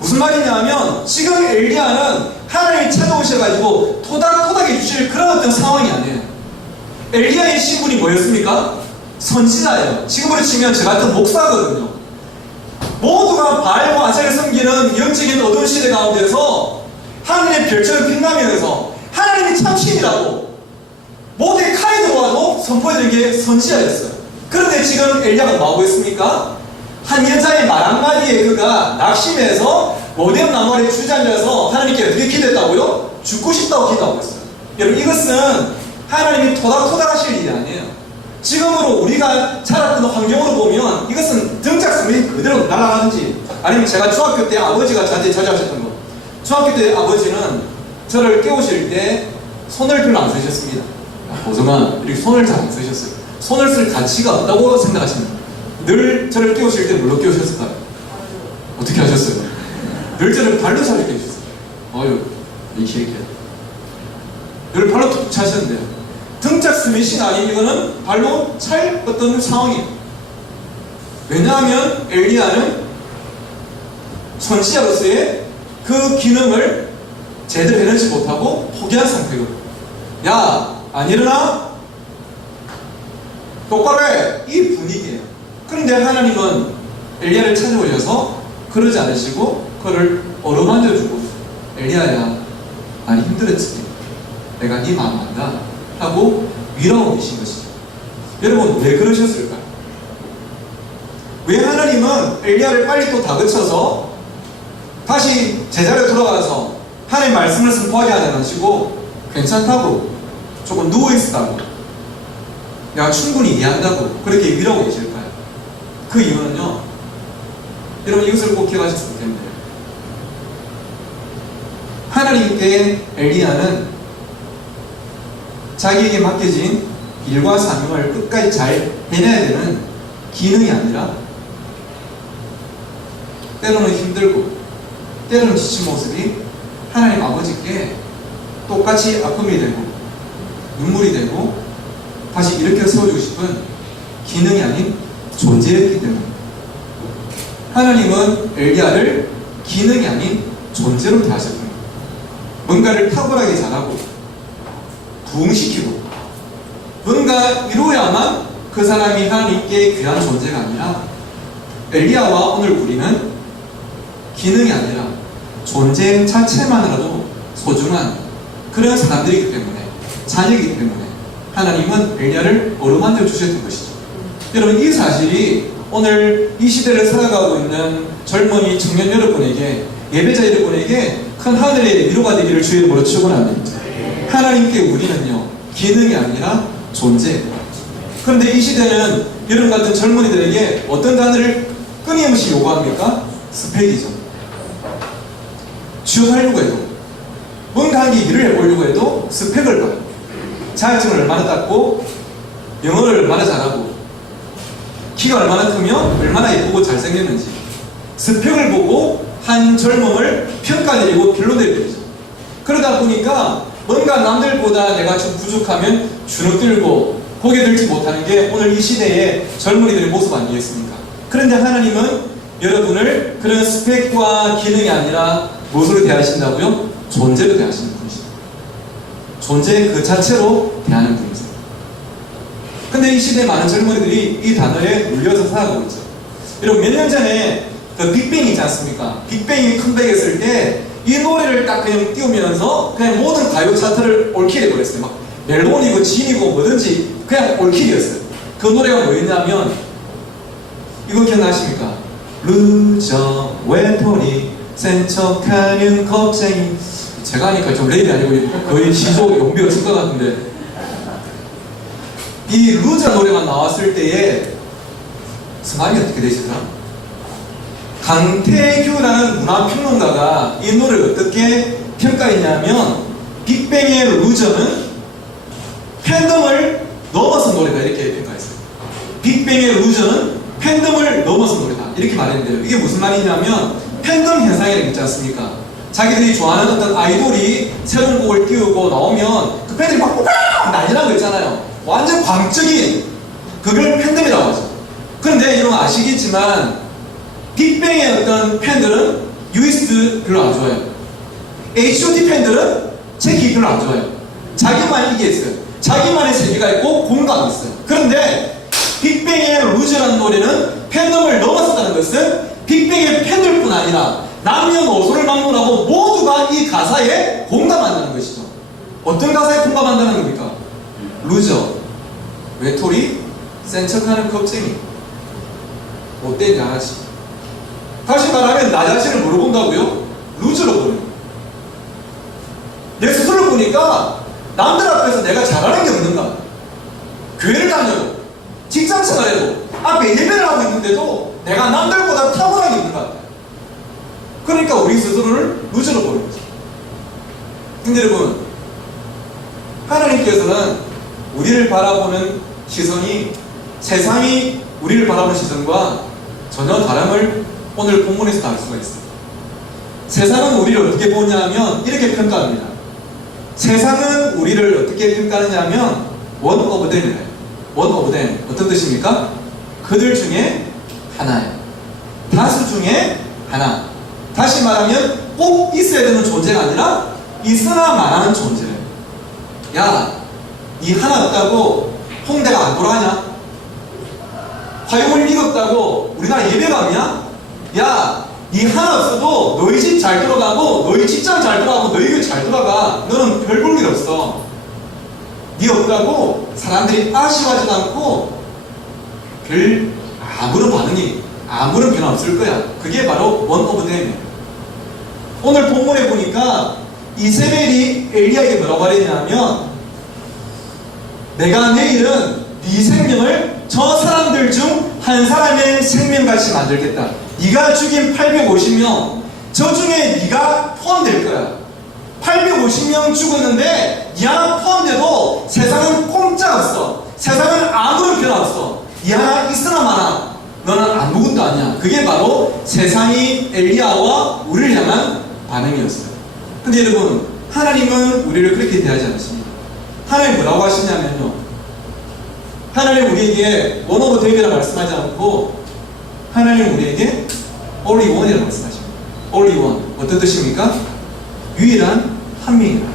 무슨 말이냐면 지금 엘리야는 하나님이 찾아오셔가지고 토닥토닥해 주실 그런 어떤 상황이 아니에요. 엘리야의 신분이 뭐였습니까? 선지자예요. 지금으로 치면 저 같은 목사거든요. 모두가 바알과 아세를 섬기는 영적인 어두운 시대 가운데서 하늘의 별처럼 빛나면서 하나님이 참신이라고 모데카이도 와도 선포해준 게 선지자였어요. 그런데 지금 엘리야가 뭐하고 있습니까? 한 여자의 말 한마디에 그가 낙심해서 로뎀 나무 아래 주저앉아서 하나님께 어떻게 기도했다고요? 죽고 싶다고 기도하고 있어요. 여러분 이것은 하나님이 토닥토닥 하실 일이 아니에요. 지금으로 우리가 자랐던 환경으로 보면 이것은 등짝스매싱 그대로 날아가는지, 아니면 제가 중학교 때 아버지가 저한테 자주 하셨던 거, 중학교 때 아버지는 저를 깨우실 때 손을 별로 안 쓰셨습니다. 보성아 이렇게 손을 잘 안 쓰셨어요. 손을 쓸 가치가 없다고 생각하십니다. 늘 저를 깨우실 때 뭘로 깨우셨을까요? 어떻게 하셨어요? 늘 저를 발로 잘 깨우셨어요. 어휴 이 새끼야. 늘 발로 툭 차셨는데요. 등짝 스매싱 아닌 이거는 발로 찰 어떤 상황이에요. 왜냐하면 엘리야는 선지자로서의 그 기능을 제대로 해내지 못하고 포기한 상태거든요. 야, 안 일어나? 똑바로 해! 이 분위기예요. 그런데 하나님은 엘리야를 찾아오셔서 그러지 않으시고 그를 어루만져주고 엘리야야, 많이 힘들었지? 내가 네 마음 안다 하고 위로하고 계신 것이죠. 여러분 왜 그러셨을까요? 왜 하나님은 엘리야를 빨리 또 다그쳐서 다시 제자리에 돌아가서 하나님의 말씀을 선포하게 하지 않으시고 괜찮다고 조금 누워있으라고 내가 충분히 이해한다고 그렇게 위로하고 계실까요? 그 이유는요, 여러분 이것을 꼭 기억하셨으면 됩니다. 하나님께 엘리야는 자기에게 맡겨진 일과 사명을 끝까지 잘 해내야 되는 기능이 아니라 때로는 힘들고 때로는 지친 모습이 하나님 아버지께 똑같이 아픔이 되고 눈물이 되고 다시 일으켜 세워주고 싶은 기능이 아닌 존재였기 때문에 하나님은 엘리야를 기능이 아닌 존재로 대하셨습니다. 뭔가를 탁월하게 잘하고 부흥시키고 뭔가 이루어야만 그 사람이 하나님께 귀한 존재가 아니라 엘리야와 오늘 우리는 기능이 아니라 존재 자체만으로도 소중한 그런 사람들이기 때문에, 자녀이기 때문에 하나님은 엘리야를 어루만져 주셨던 것이죠. 여러분 이 사실이 오늘 이 시대를 살아가고 있는 젊은이 청년 여러분에게, 예배자 여러분에게 큰 하늘의 위로가 되기를 주의 이름으로 축원합니다. 하나님께 우리는요 기능이 아니라 존재. 그런데 이 시대는 여러분 같은 젊은이들에게 어떤 단어를 끊임없이 요구합니까? 스펙이죠. 취업하려고 해도 뭔가 한 개 일을 해보려고 해도 스펙을 봐요. 자격증을 얼마나 땄고 영어를 얼마나 잘하고 키가 얼마나 크며 얼마나 예쁘고 잘생겼는지 스펙을 보고 한 젊음을 평가내리고 별로내리죠. 그러다 보니까 뭔가 남들보다 내가 좀 부족하면 주눅들고 고개 들지 못하는 게 오늘 이 시대의 젊은이들의 모습 아니겠습니까? 그런데 하나님은 여러분을 그런 스펙과 기능이 아니라 무엇으로 대하신다고요? 존재로 대하시는 분이시죠. 존재 그 자체로 대하는 분이세요. 근데 이 시대에 많은 젊은이들이 이 단어에 물려서 살아가고 있죠. 여러분 몇 년 전에 그 빅뱅이 있지 않습니까? 빅뱅이 컴백했을 때 이 노래를 딱 그냥 띄우면서 그냥 모든 가요 차트를 올킬해 버렸어요. 막 멜론이고 진이고 뭐든지 그냥 올킬이었어요. 그 노래가 뭐였냐면 이거 기억나십니까? 루저 외톨이 센 척하는 겁쟁이. 제가 하니까 좀 랩이 아니고 거의 시조 용비가 칠것 같은데, 이 루저 노래가 나왔을 때에 성함이 어떻게 되시더라? 강태규라는 문화평론가가 이 노래를 어떻게 평가했냐면, 빅뱅의 루저는 팬덤을 넘어선 노래다 이렇게 평가했어요. 빅뱅의 루저는 팬덤을 넘어선 노래다 이렇게 말했는데요. 이게 무슨 말이냐면 팬덤 현상이라고 있지 않습니까? 자기들이 좋아하는 어떤 아이돌이 새로운 곡을 띄우고 나오면 그 팬들이 막 난리나는 거 있잖아요. 완전 광적인 그걸 팬덤이라고 하죠. 그런데 여러분 아시겠지만 빅뱅의 어떤 팬들은 유이스트 별로 안 좋아해요. H.O.T 팬들은 제키 별로 안 좋아해요. 자기만의 이게 있어요. 자기만의 세계가 있고 공감이 있어요. 그런데 빅뱅의 루즈라는 노래는 팬덤을 넘어섰다는 것은 빅뱅의 팬들뿐 아니라 남녀노소를 막론하고 모두가 이 가사에 공감한다는 것이죠. 어떤 가사에 공감한다는 겁니까? 루저, 외톨이, 센 척하는 겁쟁이, 못된 양아치. 다시 말하면 나 자신을 물어본다고요? 루저로 보는. 내 스스로 보니까 남들 앞에서 내가 잘하는 게 없는가? 교회를 다녀도, 직장 생활해도, 앞에 예배를 하고 있는데도 내가 남들보다 탁월한 게 있는 것 같아요. 그러니까 우리 스스로를 루저로 보는 거죠. 근데 여러분, 하나님께서는 우리를 바라보는 시선이 세상이 우리를 바라보는 시선과 전혀 다름을 오늘 본문에서 알 수가 있어요. 세상은 우리를 어떻게 보냐 하면 이렇게 평가합니다. 세상은 우리를 어떻게 평가하느냐 하면 one of them이래요. one of them. 어떤 뜻입니까? 그들 중에 하나예요. 다수 중에 하나. 다시 말하면 꼭 있어야 되는 존재가 아니라 있으나 말하는 존재예요. 야, 니 하나 없다고 홍대가 안 돌아가냐? 화요일 믿었다고 우리나라 예배가 없냐? 야, 니 하나 없어도 너희 집 잘 돌아가고 너희 직장 잘 돌아가고 너희 교회 잘 돌아가. 너는 별 볼 일 없어. 니 없다고 사람들이 아쉬워하지도 않고 별 아무런 반응이 아무런 변화 없을 거야. 그게 바로 원 오브 댐이에요. 오늘 본문에 보니까 이세벨이 엘리야에게 뭐라고 말했냐면, 내가 내일은 네 생명을 저 사람들 중 한 사람의 생명같이 만들겠다. 네가 죽인 850명 저 중에 네가 포함될 거야. 850명 죽었는데 네 하나 포함돼도 세상은 공짜 없어. 세상은 아무런 변화 없어. 네 하나 있으나 마나 너는 아무것도 아니야. 그게 바로 세상이 엘리야와 우리를 향한 반응이었어요. 근데 여러분, 하나님은 우리를 그렇게 대하지 않으십니다. 하나님 뭐라고 하시냐면요, 하나님 우리에게 원 오브 데이비라고 말씀하지 않고 하나님 우리에게 only one이라고 말씀하십니다. only one. 어떤 뜻입니까? 유일한 한 명이라.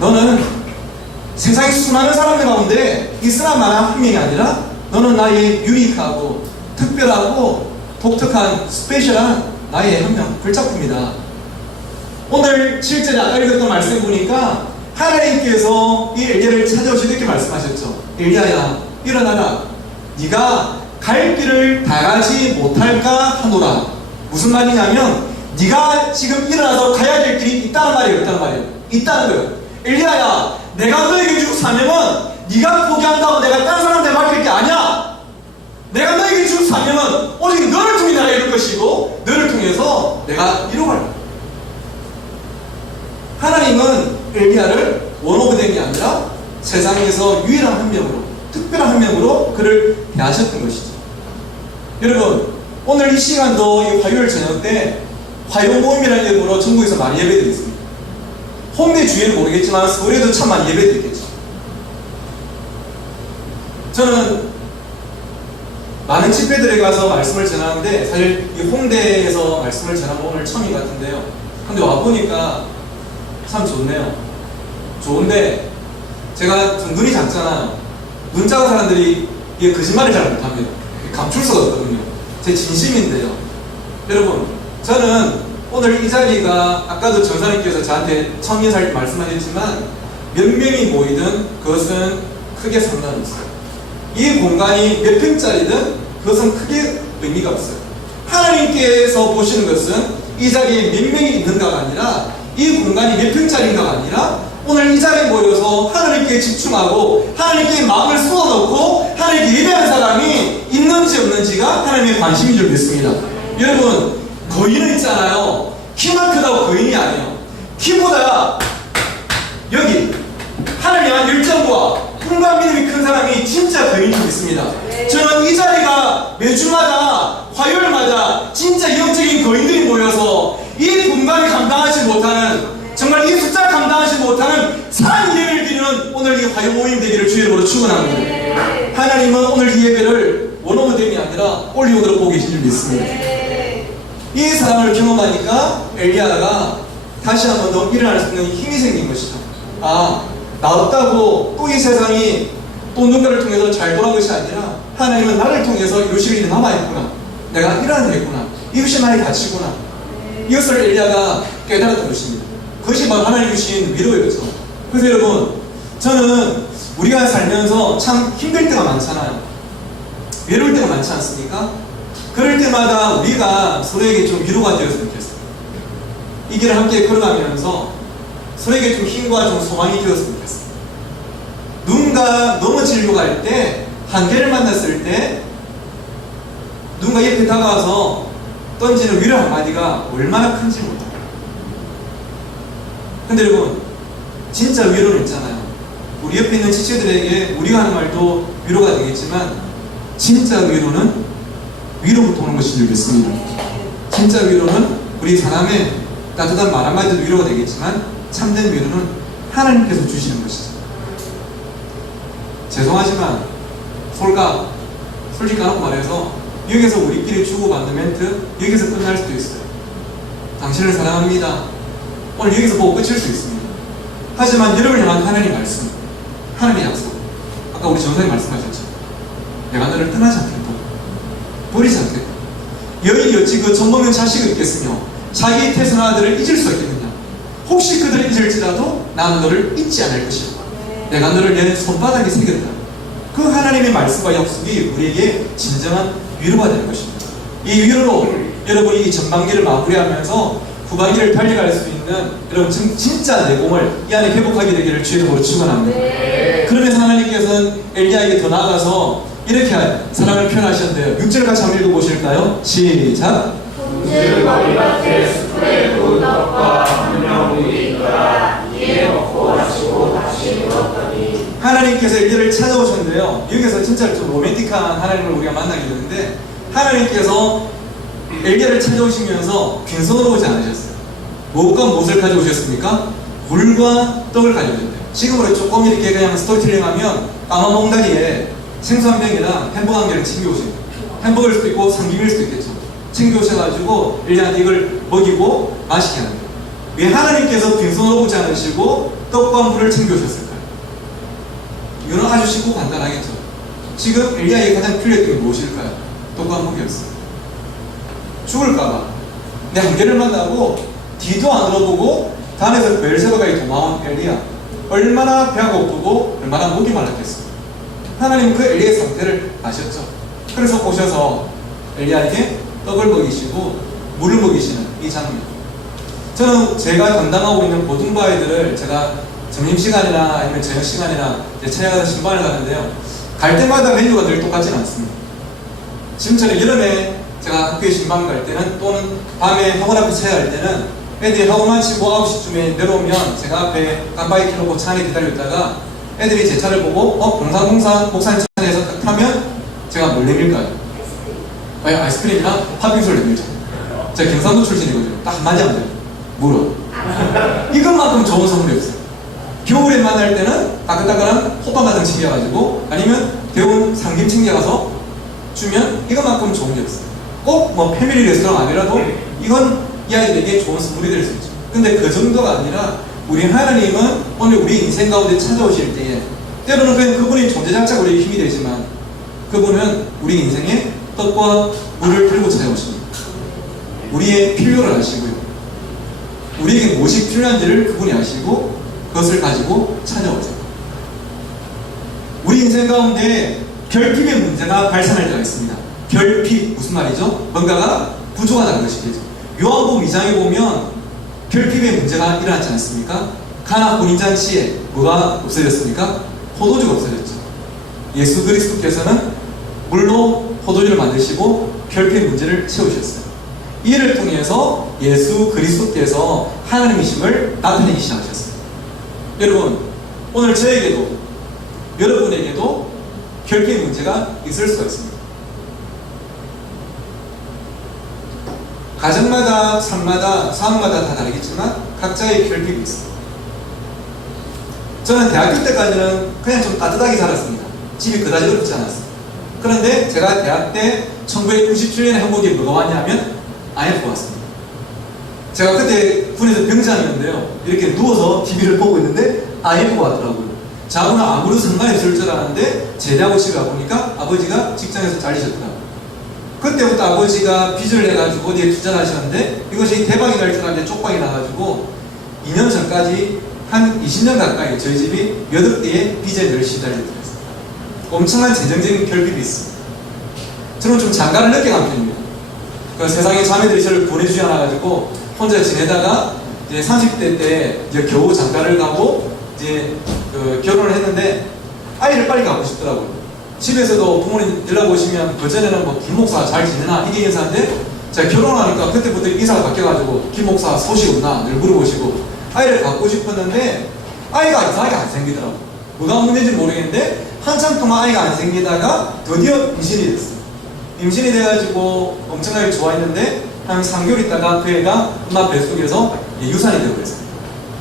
너는 세상에 수많은 사람들 가운데 있으나 마나 한 명이 아니라 너는 나의 유니크하고 특별하고 독특한 스페셜한 나의 한 명, 불작품이다. 오늘 실제로 아까 읽었던 말씀 보니까 하나님께서 이 엘리야를 찾아오시고 이렇게 말씀하셨죠. 엘리야야, 일어나라. 네가 갈 길을 다 가지 못할까 하노라. 무슨 말이냐면 네가 지금 일어나서 가야 될 길이 있다는 말이에요. 있다는 말이에요. 있다는 거예요. 엘리야야, 내가 너에게 줄 사명은 네가 포기한다고 내가 다른 사람한테 맡길 게 아니야. 내가 너에게 줄 사명은 오직 너를 통해 내가 이룰 것이고 너를 통해서 내가 이루갈 거야. 하나님은 엘리야를 원 오브 댐이 아니라 세상에서 유일한 한 명으로, 특별한 한 명으로 그를 대하셨던 것이죠. 여러분, 오늘 이 시간도 이 화요일 저녁 때 화요 모임이라는 이름으로 전국에서 많이 예배드리겠습니다. 홍대 주위에는 모르겠지만 서울에도 참 많이 예배드리겠죠. 저는 많은 집회들에 가서 말씀을 전하는데 사실 이 홍대에서 말씀을 전하는 오늘 처음인 것 같은데요. 근데 와보니까 참 좋네요. 좋은데 제가 둥근이 작잖아요. 눈 작은 사람들이 이게 거짓말을 잘 못합니다. 감출 수가 없거든요. 제 진심인데요. 여러분, 저는 오늘 이 자리가 아까도 전사님께서 저한테 처음 인사할 때 말씀하셨지만 몇 명이 모이든 그것은 크게 상관없어요. 이 공간이 몇 평짜리든 그것은 크게 의미가 없어요. 하나님께서 보시는 것은 이 자리에 몇 명이 있는가가 아니라 이 공간이 몇 평짜리인가가 아니라 오늘 이 자리에 모여서 하나님께 집중하고 하나님께 마음을 쏟아놓고 하나님께 예배하는 사람이 있는지 없는지가 하나님의 관심인 줄 믿습니다. 여러분, 거인은 있잖아요. 키만 크다고 거인이 아니에요. 키보다 여기 하나님 향한 열정과 꿈과 믿음이 큰 사람이 진짜 거인인 줄 믿습니다. 저는 이 자리가 매주마다 화요일마다 진짜 영적인 거인들이 모여서 이 공간을 감당하지 못하는, 정말 이 숫자를 감당하지 못하는 산 예배를 드리는 오늘 이 화요 모임 되기를 주의 이름으로 축원합니다. 하나님은 오늘 이 예배를 원오브댐이 아니라 올리오드로 보고 계신 줄 믿습니다. 이 사람을 경험하니까 엘리야가 다시 한 번 더 일어날 수 있는 힘이 생긴 것이죠. 아, 나 없다고 또 이 세상이 또 누군가를 통해서 잘 돌아온 것이 아니라 하나님은 나를 통해서 이루실 일이 남아있구나. 내가 일어나야겠구나. 이것이 나의 가치구나. 이것을 엘리야가 깨달았던 것입니다. 그것이 바로 하나님 주신 위로였죠. 그래서 여러분, 저는 우리가 살면서 참 힘들 때가 많잖아요. 외로울 때가 많지 않습니까? 그럴 때마다 우리가 서로에게 좀 위로가 되었으면 좋겠어요. 이 길을 함께 걸어가면서 서로에게 좀 힘과 좀 소망이 되었으면 좋겠어요. 누군가 넘어지려고 할 때, 한계를 만났을 때 누군가 옆에 다가와서 던지는 위로 한마디가 얼마나 큰지 몰라요. 근데 여러분, 진짜 위로는 있잖아요. 우리 옆에 있는 지체들에게 우리가 하는 말도 위로가 되겠지만 진짜 위로는 위로부터 오는 것인 줄 믿습니다. 진짜 위로는 우리 사람의 따뜻한 말 한마디도 위로가 되겠지만 참된 위로는 하나님께서 주시는 것이죠. 죄송하지만 솔직히 까놓고 말해서 여기서 우리끼리 주고받는 멘트 여기서 끝날 수도 있어요. 당신을 사랑합니다. 오늘 여기서 보고 끝일 수 있습니다. 하지만 여러분을 향한 하나님의 말씀, 하나님의 약속, 아까 우리 전사님 말씀하셨죠. 내가 너를 떠나지 않겠다, 버리지 않겠다. 여인이 어찌 그 젖먹는 자식을 잊겠으며 자기 태선 아들을 잊을 수 있겠느냐. 혹시 그들을 잊을지라도 나는 너를 잊지 않을 것이다. 내가 너를 내 손바닥에 새겼다. 그 하나님의 말씀과 약속이 우리에게 진정한 위로가 되는 것입니다. 이 위로로 여러분이 이 전반기를 마무리하면서 후반기를 달려갈 수 있는 여러분 진짜 내공을 이 안에 회복하게 되기를 주의 이름으로 축원합니다. 그러면서 하나님께서는 엘리야에게 더 나아가서 이렇게 사랑을 표현하셨는데요. 6절 같이 한번 읽어보실까요? 시작. 품질 머리밭에 숯불에 구운 떡과 분명물이 있더라. 이에 먹고 마시고 다시 누웠더니. 하나님께서 엘리야를 찾아오셨는데요. 여기서 진짜 좀 로맨틱한 하나님을 우리가 만나게 되는데 하나님께서 엘리야를 찾아오시면서 빈손으로 오지 않으셨어요. 무엇과 무엇을 가져오셨습니까? 물과 떡을 가져오셨대요. 지금으로 조금 이렇게 그냥 스토리텔링하면 까만 몽다리에 생수 한 병이랑 햄버거 한 개를 챙겨오신 거예요. 햄버거일 수도 있고 삼김일 수도 있겠죠. 챙겨오셔가지고 엘리야한테 이걸 먹이고 마시게 하는 거예요. 왜 하나님께서 빈손으로 오지 않으시고 떡과 물을 챙겨오셨을까요? 이거는 아주 쉽고 간단하겠죠. 지금 엘리야에게 가장 필요했던 게 무엇일까요? 떡과 물이었어요. 죽을까봐 내 한계를 만나고 뒤도 안 돌아보고 단에서 베엘세바까지 도망온 엘리야, 얼마나 배가 고프고 얼마나 목이 말랐겠어요. 하나님은 그 엘리야의 상태를 아셨죠. 그래서 오셔서 엘리야에게 떡을 먹이시고 물을 먹이시는 이 장면. 저는 제가 담당하고 있는 고등부아이들을 제가 점심시간이나 아니면 저녁시간이나 찾아가서 신방을 가는데요, 갈 때마다 메뉴가 늘 똑같지는 않습니다. 지금처럼 여름에 제가 학교에 신방 갈 때는 또는 밤에 학원 앞에 찾아갈 때는 애들이 학원 마치고 9시쯤에 내려오면 제가 앞에 깜빡이 켜놓고 차 안에 기다렸다가 애들이 제 차를 보고 공사님 차에서 딱 타면 제가 뭘 내밀까요? 아이스크림이나 팥빙수를 내밀죠. 제가 경상도 출신이거든요. 딱 한마디 하면 돼요. 물어. 이것만큼 좋은 선물이 없어요. 겨울에 만날 때는 따끈따끈한 호빵 같은 거 챙겨가지고 아니면 데운 삼김 챙겨가서 주면 이것만큼 좋은 게 없어요. 꼭 뭐 패밀리 레스토랑 아니라도 이건 이 아이들에게 좋은 선물이 될 수 있죠. 근데 그 정도가 아니라 우리 하나님은 오늘 우리 인생 가운데 찾아오실 때에 때로는 그냥 그분의 존재 자체가 우리에게 힘이 되지만 그분은 우리 인생에 떡과 물을 들고 찾아오십니다. 우리의 필요를 아시고요. 우리에게 무엇이 필요한지를 그분이 아시고 그것을 가지고 찾아오세요. 우리 인생 가운데 결핍의 문제가 발생할 때가 있습니다. 결핍 무슨 말이죠? 뭔가가 부족하다는 것이겠죠. 요한복음 2장에 보면 결핍의 문제가 일어났지 않습니까? 가나 혼인잔치에 뭐가 없어졌습니까? 포도주가 없어졌죠. 예수 그리스도께서는 물로 포도주를 만드시고 결핍 문제를 채우셨어요. 이를 통해서 예수 그리스도께서 하나님이심을 나타내기 시작하셨어요. 여러분, 오늘 저에게도 여러분에게도 결핍 문제가 있을 수가 있습니다. 가정마다, 삶마다, 상황마다 다 다르겠지만 각자의 결핍이 있습니다. 저는 대학교 때까지는 그냥 좀 따뜻하게 살았습니다. 집이 그다지 어렵지 않았어요. 그런데 제가 대학 때 1997년에 한국에 뭐가 왔냐면 IMF가 왔습니다. 제가 그때 군에서 병장이었는데요. 이렇게 누워서 TV를 보고 있는데 IMF가 왔더라고요. 저하고는 아무런 상관이 없을 줄 알았는데 제대하고 집에 와보니까 아버지가 직장에서 잘리셨더라고요. 그때부터 아버지가 빚을 내가지고 어디에 투자를 하셨는데 이것이 대박이 날 줄 알았는데 쪽박이 나가지고 2년 전까지 한 20년 가까이 저희 집이 몇 억대의 빚에 늘 시달렸어요. 엄청난 재정적인 결핍이 있습니다. 저는 좀 장가를 늦게 간 편입니다. 그 세상에 자매들이 저를 보내주지 않아가지고 혼자 지내다가 이제 30대 때 이제 겨우 장가를 가고 이제 결혼을 했는데 아이를 빨리 갖고 싶더라고요. 집에서도 부모님 연락 오시면 그전에는 뭐 김목사 잘 지내나 이게 인사인데 제가 결혼하니까 그때부터 인사가 바뀌어가지고 김목사 소식 없나 늘 물어보시고 아이를 갖고 싶었는데 아이가 이상하게 안 생기더라고요. 뭐가 문제인지 모르겠는데 한참 동안 아이가 안 생기다가 드디어 임신이 됐어요. 임신이 돼가지고 엄청나게 좋아했는데 한 3개월 있다가 그 애가 엄마 뱃속에서 유산이 되어버렸어요.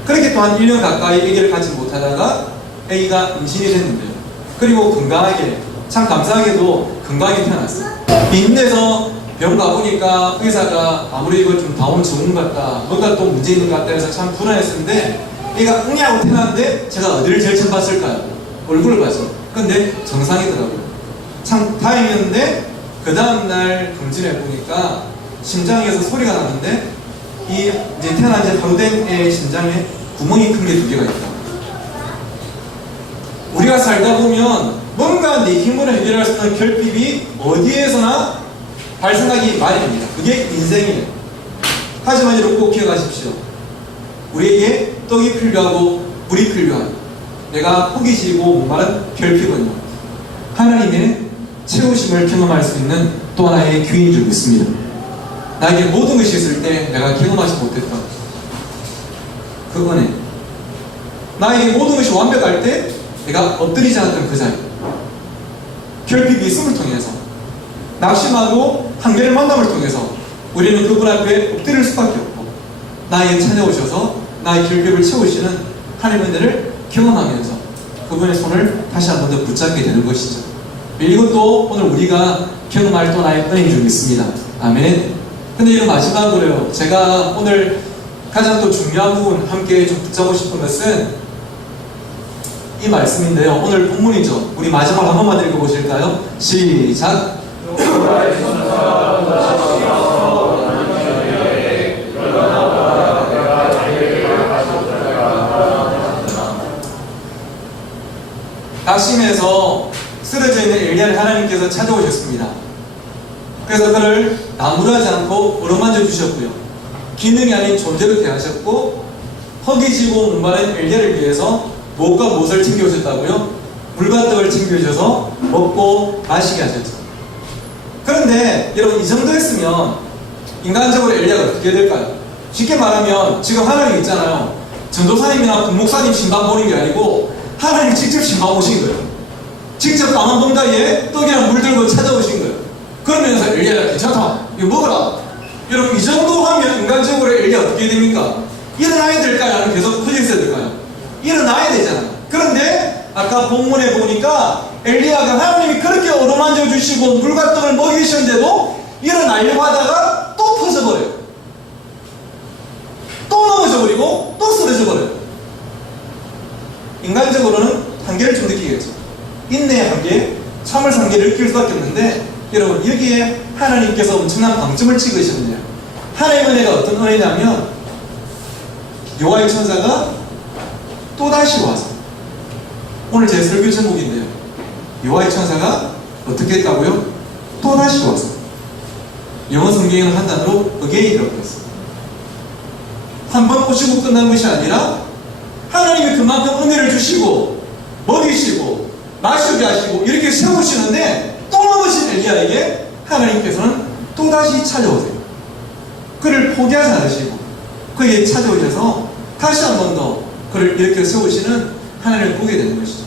그렇게 또 한 1년 가까이 아기를 갖지 못하다가 아기가 임신이 됐는데요. 그리고 건강하게, 참 감사하게도 건강하게 태어났어요. 빈대서 병 가보니까 의사가 아무리 이거 좀 다운 증후군 같다, 뭔가 또 문제 있는 것 같다 해서 참 불안했었는데 얘가 응애하고 태어났는데 제가 어디를 제일 처음 봤을까요? 얼굴을 봤죠. 근데 정상이더라고요. 참 다행이었는데 그 다음날 검진해 보니까 심장에서 소리가 나는데 이제 태어난 지 하루 된 애의 심장에 구멍이 큰 게 2개가 있다. 우리가 살다 보면 뭔가 내 힘으로 해결할 수 있는 결핍이 어디에서나 발생하기 마련입니다. 그게 인생이에요. 하지만 여러분 꼭 기억하십시오. 우리에게 떡이 필요하고 물이 필요한 내가 호기지고 목마른 결핍은요, 하나님의 채우심을 경험할 수 있는 또 하나의 기회인 줄 믿습니다. 나에게 모든 것이 있을 때 내가 경험하지 못했던 그 은혜, 나에게 모든 것이 완벽할 때 내가 엎드리지 않았던 그 자리, 결핍이 있음을 통해서 낙심하고 한계를 만남을 통해서 우리는 그분 앞에 엎드릴 수밖에 없고 나에게 찾아오셔서 나의 결핍을 채우시는 하나님의 은혜를 경험하면서 그분의 손을 다시 한 번 더 붙잡게 되는 것이죠. 이것도 오늘 우리가 경험할 또 하나의 은혜인 줄 믿습니다. 아멘. 근데 이런 마지막으로요, 제가 오늘 가장 또 중요한 부분 함께 좀 붙잡고 싶은 것은 이 말씀인데요. 오늘 본문이죠. 우리 마지막 한 번만 읽어보실까요? 시작. 낙심해서 쓰러져 있는 엘리야를 하나님께서 찾아오셨습니다. 그래서 그를 나무라지 않고 어루만져 주셨고요. 기능이 아닌 존재로 대하셨고 허기지고 목마른 엘리야를 위해서 무엇과 무엇을 챙겨오셨다고요? 물과 떡을 챙겨주셔서 먹고 마시게 하셨죠. 그런데 여러분, 이 정도 했으면 인간적으로 엘리야가 어떻게 될까요? 쉽게 말하면 지금 하나님 있잖아요. 전도사님이나 군목사님 신방 보는 게 아니고 하나님 직접 신방 오신 거예요. 직접 까만 봉다리에 떡이랑 물 들고 찾아오신 거예요. 그러면서 엘리야가 괜찮다, 이거 먹어라. 여러분, 이 정도 하면 인간적으로 엘리야 어떻게 됩니까? 일어나야 될까요? 아니면 계속 퍼져 있어야 될까요? 일어나야 되잖아요. 그런데 아까 본문에 보니까 엘리야가 하나님이 그렇게 어루만져 주시고 물과 떡을 먹이셨는데도 일어나려고 하다가 또 퍼져버려요. 또 넘어져 버리고 또 쓰러져 버려요. 인간적으로는 한계를 좀 느끼겠죠. 느낄 수밖에 없는데, 여러분 여기에 하나님께서 엄청난 방점을 찍으셨네요. 하나님의 은혜가 어떤 은혜냐면, 여호와의 천사가 또다시 와서, 오늘 제 설교 제목인데요, 여호와의 천사가 어떻게 했다고요? 또다시 와서. 영어 성경에는 한 단어로 again이라고 했어요. 한 번 오시고 끝난 것이 아니라 하나님이 그만큼 은혜를 주시고 먹이시고 마시게 하시고 이렇게 세우시는데, 또 넘어진 엘리야에게 하나님께서는 또다시 찾아오세요. 그를 포기하지 않으시고 그에게 찾아오셔서 다시 한 번 더 그를 이렇게 세우시는 하나님을 보게 되는 것이죠.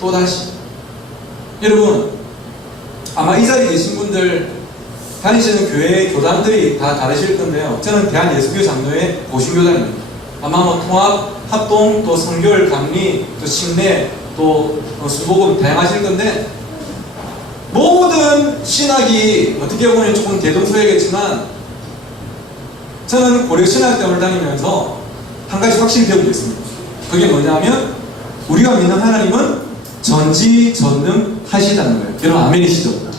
또다시. 여러분, 아마 이 자리에 계신 분들, 다니시는 교회 교단들이 다 다르실 건데요. 저는 대한예수교 장로의 보신교단입니다. 아마 뭐 통합, 합동, 또 성결, 감리, 또 신내, 또 수복음 다양하실 건데, 모든 신학이 어떻게 보면 조금 대동소이하겠지만, 저는 고려신학대학을 다니면서 한 가지 확실히 배우고 있습니다. 그게 뭐냐면, 우리가 믿는 하나님은 전지전능하시다는 거예요. 여러분 아멘이시죠?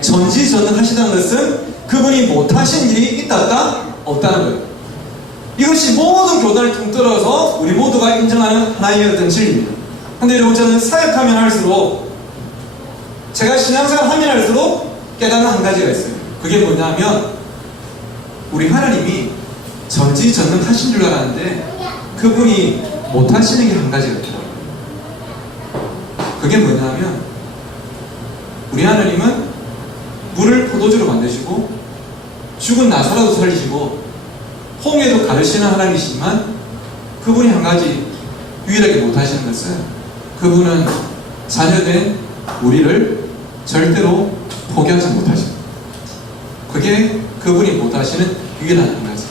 전지전능하시다는 것은 그분이 못하신 일이 있다 없다는 거예요. 이것이 모든 교단을 통틀어서 우리 모두가 인정하는 하나의 어떤 진리입니다. 근데 여러분, 저는 사역하면 할수록, 제가 신앙생활 하면 할수록 깨닫는 한 가지가 있어요. 그게 뭐냐면, 우리 하나님이 전지전능하신 줄 알았는데 그분이 못하시는 게 한 가지가 있더라고요. 그게 뭐냐면, 우리 하나님은 물을 포도주로 만드시고 죽은 나사로도 살리시고 홍해도 가르시는 하나님이시지만, 그분이 한 가지 유일하게 못하시는 것은, 그분은 자녀된 우리를 절대로 포기하지 못하십니다. 그게 그분이 못하시는 유일한 한 가지.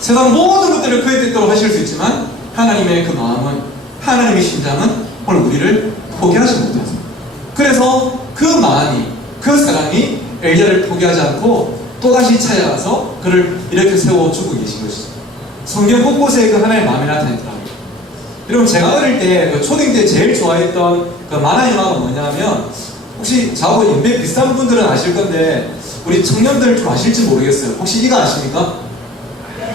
세상 모든 것들을 그의 뜻대로 하실 수 있지만, 하나님의 그 마음은, 하나님의 심장은 오늘 우리를 포기하지 못하세요. 그래서 그 마음이, 그 사람이 엘리야를 포기하지 않고 또다시 찾아가서 그를 이렇게 세워주고 계신 것이죠. 성경 곳곳에 그 하나님의 마음이 나타나더라고요. 여러분, 제가 어릴 때, 그 초등 때 제일 좋아했던 그 만화 영화가 뭐냐면, 혹시 저하고 연배 비슷한 분들은 아실 건데, 우리 청년들 좀 아실지 모르겠어요. 혹시 이거 아십니까?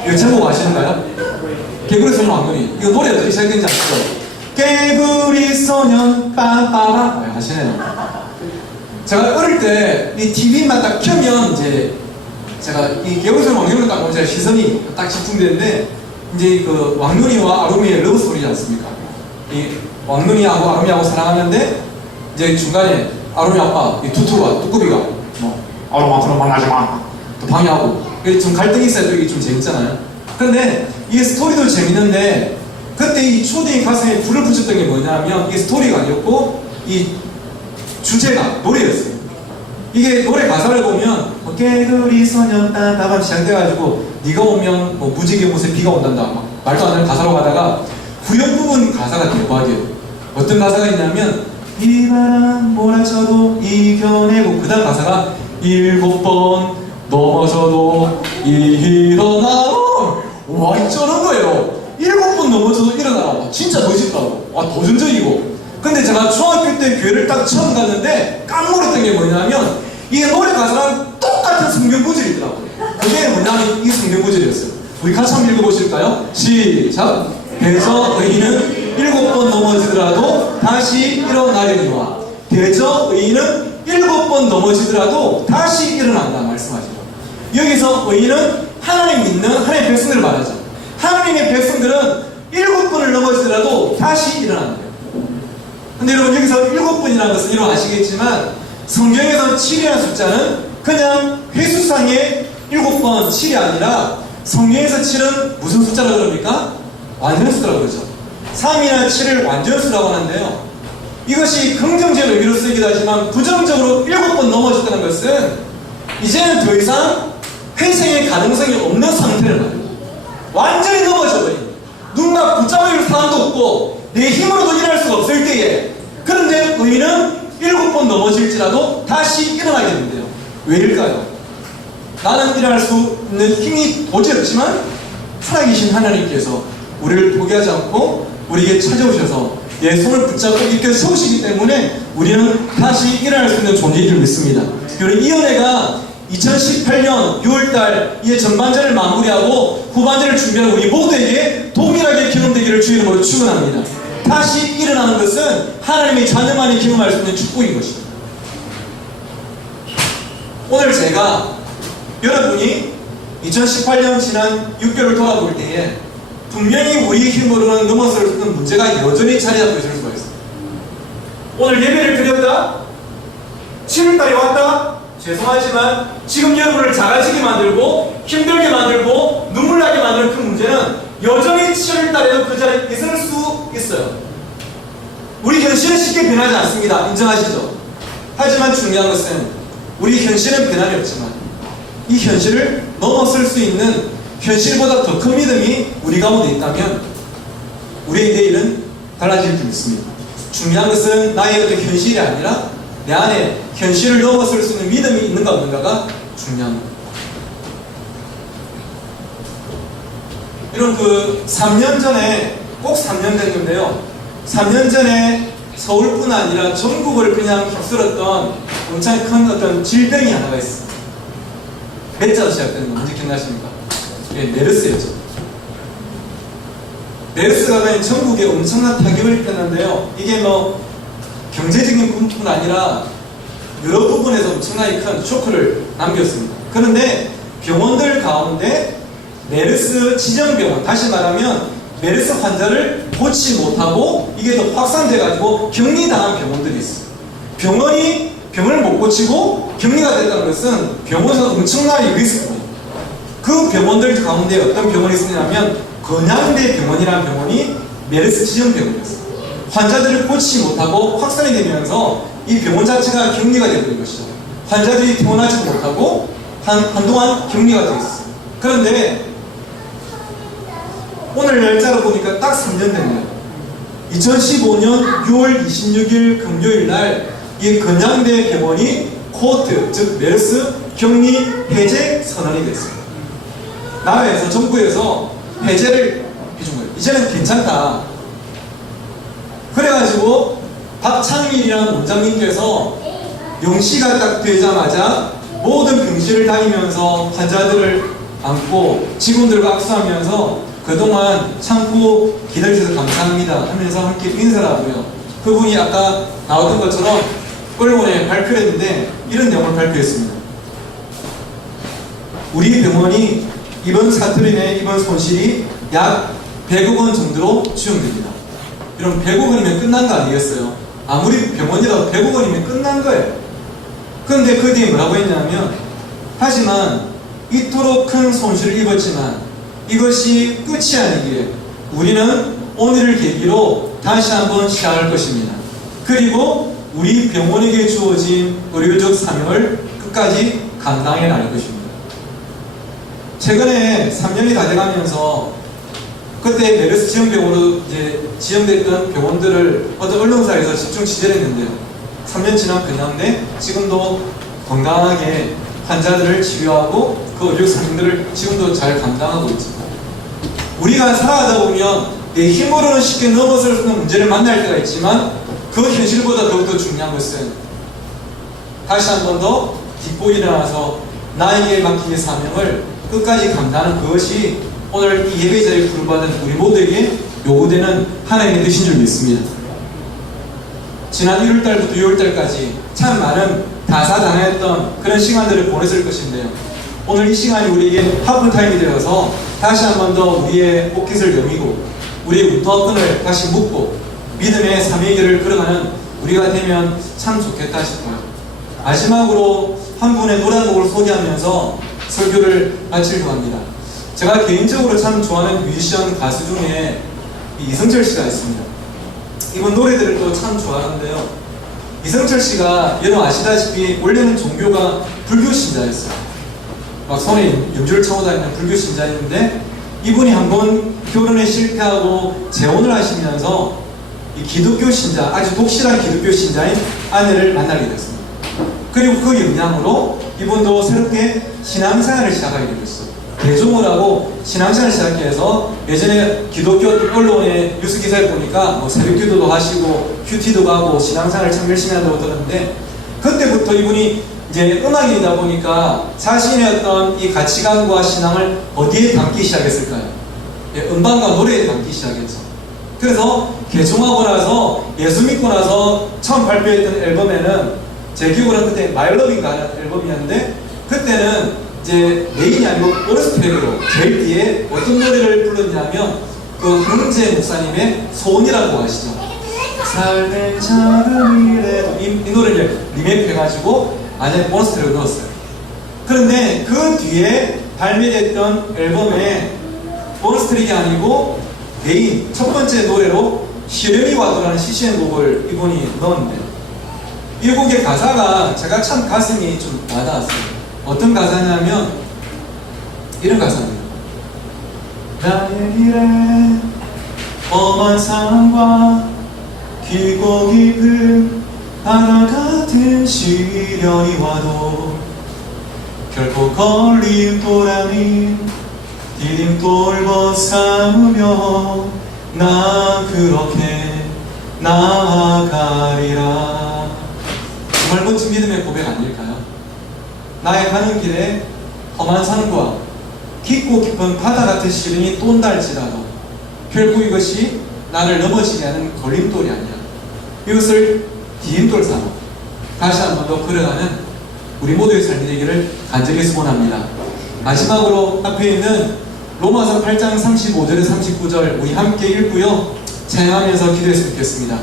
이거 제목 아시는가요? 개구리 소년 왕눈이. 이거 노래 어떻게 시작되는지 아시죠? 개구리 소년 빠빠라. 네, 하시네요. 제가 어릴 때 이 TV만 딱 켜면, 이제 제가 이 개구리 소년 왕눈이를 딱 보면 제 시선이 딱 집중되는데, 이제 그 왕눈이와 아루미의 러브 스토리지 않습니까? 이 왕눈이하고 아루미하고 사랑하는데, 이제 중간에 아루미 아빠, 이 투투가, 뚜꾸비가 뭐 아루마처럼 만나지 마, 또 방해하고, 좀 갈등이 있어야 또 이게 좀 재밌잖아요. 근데 이 스토리도 재밌는데, 그때 이 초딩 가슴에 불을 붙였던 게 뭐냐면, 이 스토리가 아니었고 이 주제가 노래였어요. 이게 노래 가사를 보면 뭐 개구리 소년 따다밤 시작돼가지고 네가 오면 뭐 무지개 곳에 비가 온단다, 막 말도 안 되는 가사로 가다가 후렴 부분 가사가 대박이에요. 어떤 가사가 있냐면, 비바람 몰아쳐도 이겨내고, 그 다음 가사가 7번 넘어져도 일어나. 와, 이쩌는 거예요. 7번 넘어져도 일어나라. 와, 진짜 멋있다고. 와, 도전적이고. 근데 제가 중학교 때 교회를 딱 처음 갔는데 깜놀했던 게 뭐냐면, 이 노래 가사랑 똑같은 성경 구절이 있더라고요. 그게 뭐냐면 이 성경 구절이었어요. 우리 같이 한번 읽어보실까요? 시작! 대저 의인은 7번 넘어지더라도 다시 일어나려니와. 대저 의인은 7번 넘어지더라도 다시 일어난다 말씀하시죠. 여기서 의인은 하나님 믿는 하나님의 백성들을 말하죠. 하나님의 백성들은 7번을 넘어지더라도 다시 일어난대요. 근데 여러분, 여기서 7번이라는 것은 여러분 아시겠지만, 성경에서 7이라는 숫자는 그냥 회수상의 7번 7이 아니라, 성경에서 7은 무슨 숫자라고 그럽니까? 완전수라고 그러죠. 3이나 7을 완전수라고 하는데요, 이것이 긍정적인 의미로 쓰이기도 하지만 부정적으로 7번 넘어졌다는 것은 이제는 더 이상 회생의 가능성이 없는 상태를 말해요. 완전히 넘어져버린, 누군가 붙잡을 사람도 없고 내 힘으로도 일할 수가 없을 때에, 그런데 의인은 7번 넘어질지라도 다시 일어나게 되는데요. 왜일까요? 나는 일어날 수 있는 힘이 도저히 없지만 살아계신 하나님께서 우리를 포기하지 않고 우리에게 찾아오셔서 손을 붙잡고 이렇게 세우시기 때문에 우리는 다시 일어날 수 있는 존재인 줄 믿습니다. 그리고 이 은혜가 2018년 6월달 이 전반전을 마무리하고 후반전을 준비하는 우리 모두에게 동일하게 경험되기를 주의 이름으로 축원합니다. 다시 일어나는 것은 하나님의 자녀만이 경험할 수 있는 축복인 것입니다. 오늘 제가 여러분이 2018년 지난 6개월 돌아볼 때에 분명히 우리 힘으로는 넘어설 수 없는 문제가 여전히 자리 잡고 있을 수가 있습니다. 오늘 예배를 드렸다? 7월달에 왔다? 죄송하지만 지금 여러분을 잘하시게 만들고 힘들게 만들고 눈물 나게 만드는 그 문제는 여전히 7월달에도 그 자리에 있을 수 있어요. 우리 현실은 쉽게 변하지 않습니다. 인정하시죠? 하지만 중요한 것은 우리 현실은 변함이 없지만 이 현실을 넘어설 수 있는 현실보다 더 큰 믿음이 우리 가운데 있다면 우리의 내일은 달라질 줄 믿습니다. 중요한 것은 나의 어떤 현실이 아니라 내 안에 현실을 넘어설 수 있는 믿음이 있는가 없는가가 중요합니다. 이런 3년 전에 꼭 3년 됐는데요. 3년 전에 서울뿐 아니라 전국을 그냥 휩쓸었던 엄청 큰 어떤 질병이 하나가 있습니다. 몇 자로 시작되는 거 뭔지 기억나십니까? 네, 메르스였죠. 메르스가 그냥 전국에 엄청난 타격을 입혔는데요. 이게 경제적인 부분뿐 아니라 여러 부분에서 엄청나게 큰 쇼크를 남겼습니다. 그런데 병원들 가운데 메르스 지정병원, 다시 말하면 메르스 환자를 고치지 못하고 이게 더 확산돼가지고 격리당한 병원들이 있어요. 병원이 병을 못 고치고 격리가 됐다는 것은 병원에서 엄청나게 리스크입니다. 그 병원들 가운데 어떤 병원이 있었냐면 건양대 병원이라는 병원이 메르스 지정병원이었어요. 환자들을 고치지 못하고 확산이 되면서 이 병원 자체가 격리가 되는 것이죠. 환자들이 퇴원하지 못하고 한동안 격리가 되어 있어요. 그런데 오늘 날짜로 보니까 딱 3년 됐네요. 2015년 6월 26일 금요일 날 이 건양대 병원이 코호트, 즉 메르스 격리 해제 선언이 됐습니다. 나라에서 정부에서 해제를 해준 거예요. 이제는 괜찮다. 그래가지고 박창일이라는 원장님께서 영시가 딱 되자마자 모든 병실을 다니면서 환자들을 안고 직원들과 악수하면서 그동안 참고 기다려주셔서 감사합니다 하면서 함께 인사를 하고요. 그분이 아까 나왔던 것처럼 언론에 발표를 했는데 이런 내용을 발표했습니다. 우리 병원이 이번 사태로 인해 이번 손실이 약 100억 원 정도로 추정됩니다. 이런 100억 원이면 끝난 거 아니겠어요? 아무리 병원이라도 100억 원이면 끝난 거예요. 그런데 그 뒤에 뭐라고 했냐면 하지만 이토록 큰 손실을 입었지만 이것이 끝이 아니기에 우리는 오늘을 계기로 다시 한번 시작할 것입니다. 그리고 우리 병원에게 주어진 의료적 사명을 끝까지 감당해 나갈 것입니다. 최근에 3년이 다 돼가면서 그때 메르스 지정병으로 이제 지정됐던 병원들을 어떤 언론사에서 집중 취재를 했는데요. 3년 지난 건양대 지금도 건강하게 환자들을 치료하고 그 의료 사명들을 지금도 잘 감당하고 있죠. 우리가 살아가다 보면 내 힘으로는 쉽게 넘어설 수 있는 문제를 만날 때가 있지만 그 현실보다 더욱더 중요한 것은 다시 한 번 더 딛고 일어나서 나에게 맡긴 사명을 끝까지 감당하는 그것이 오늘 이 예배 자리에 부름받은 우리 모두에게 요구되는 하나님의 뜻인 줄 믿습니다. 지난 1월달부터 6월달까지 참 많은 다사다난했던 그런 시간들을 보냈을 것인데요. 오늘 이 시간이 우리에게 하프타임이 되어서 다시 한 번 더 우리의 포켓을 여미고 우리의 운동권을 다시 묻고 믿음의 삶의 길을 걸어가는 우리가 되면 참 좋겠다 싶어요. 마지막으로 한 분의 노래 한 곡을 소개하면서 설교를 마치려고 합니다. 제가 개인적으로 참 좋아하는 뮤지션 가수 중에 이승철 씨가 있습니다. 이분 노래들을 또 참 좋아하는데요. 이승철 씨가 여러분 아시다시피 원래는 종교가 불교 신자였어요. 막 손에 연주를 차고 다니는 불교 신자였는데 이분이 한번 결혼에 실패하고 재혼을 하시면서 이 기독교 신자, 아주 독실한 기독교 신자인 아내를 만나게 됐습니다. 그리고 그 영향으로 이분도 새롭게 신앙생활을 시작하게 됐어요. 개종을 하고 신앙생활을 시작해서 예전에 기독교 언론의 뉴스 기사를 보니까 뭐 새벽 기도도 하시고 큐티도 가고 신앙생활을 참 열심히 한다고 들었는데 그때부터 이분이 이제 음악인이다 보니까 자신의 어떤 이 가치관과 신앙을 어디에 담기 시작했을까요? 예, 음반과 노래에 담기 시작했죠. 그래서 개종하고 나서 예수 믿고 나서 처음 발표했던 앨범에는 제 기억으로는 그때 마일러빙가 하는 앨범이었는데 그때는 이제 메인이 아니고 보너스 트랙으로 제일 뒤에 어떤 노래를 불렀냐면 그 황제 목사님의 소원이라고 아시죠? 삶의 작은 일에도 이 노래를 리메이크 해가지고 안에 보너스 트랙을 넣었어요. 그런데 그 뒤에 발매됐던 앨범에 보너스 트랙이 아니고 메인 첫 번째 노래로 시련이 와도라는 CCM 곡을 이분이 넣었는데 이 곡의 가사가 제가 참 가슴이 좀 와닿았어요. 어떤 가사냐면 이런 가사입니다. 나의 길에 험한 상황과 깊고 깊은 바다 같은 시련이 와도 결코 걸림돌 아닌 디딤돌 벗삼으며 나 그렇게 나아가리라. 정말 멋진 믿음의 고백 아닐까요? 나의 가는 길에 험한 산과 깊고 깊은 바다 같은 시련이 또 온달지라도 결국 이것이 나를 넘어지게 하는 걸림돌이 아니야. 이것을 디딤돌 삼아 다시 한 번 더 걸어가는 우리 모두의 삶이 되기를 간절히 소원합니다. 마지막으로 앞에 있는 로마서 8장 35절에 39절 우리 함께 읽고요 찬양하면서 기도했으면 좋겠습니다.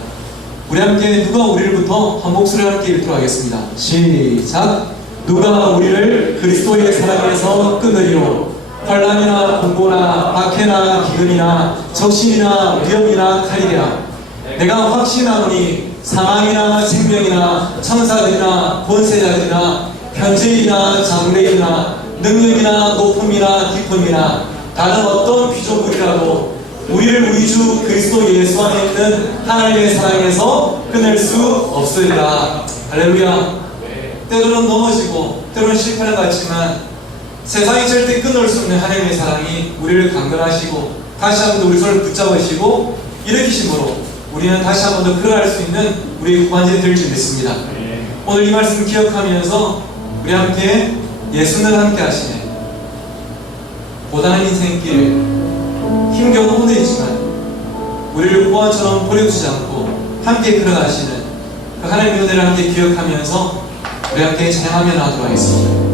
우리 함께 누가 우리를부터 한 목소리로 함께 읽도록 하겠습니다. 시작. 누가 우리를 그리스도의 사랑에서 끊으리요. 환난이나 공고나 박해나 기근이나 적신이나 위험이나 칼이랴. 내가 확신하노니 사망이나 생명이나 천사들이나 권세자들이나 현재이나 장래이나 능력이나 높음이나 깊음이나 다른 어떤 피조물이라도 우리를 우리 주 그리스도 예수 안에 있는 하나님의 사랑에서 끊을 수 없으리라. 할렐루야. 때로는 넘어지고 때로는 실패는 같지만 세상이 절대 끊을 수 없는 하나님의 사랑이 우리를 강건하시고 다시 한 번 더 우리 손을 붙잡으시고 일으키심으로 우리는 다시 한 번 더 걸어갈 수 있는 우리의 후반전이 될 줄 믿습니다. 오늘 이 말씀 기억하면서 우리 함께 예수는 함께 하시네. 고단한 인생길 힘겨운 오늘이지만 우리를 보아처럼 버려두지 않고 함께 걸어가시는 그 하나님의 은혜를 함께 기억하면서 우리 함께 찬양하며 나가도록 하겠습니다.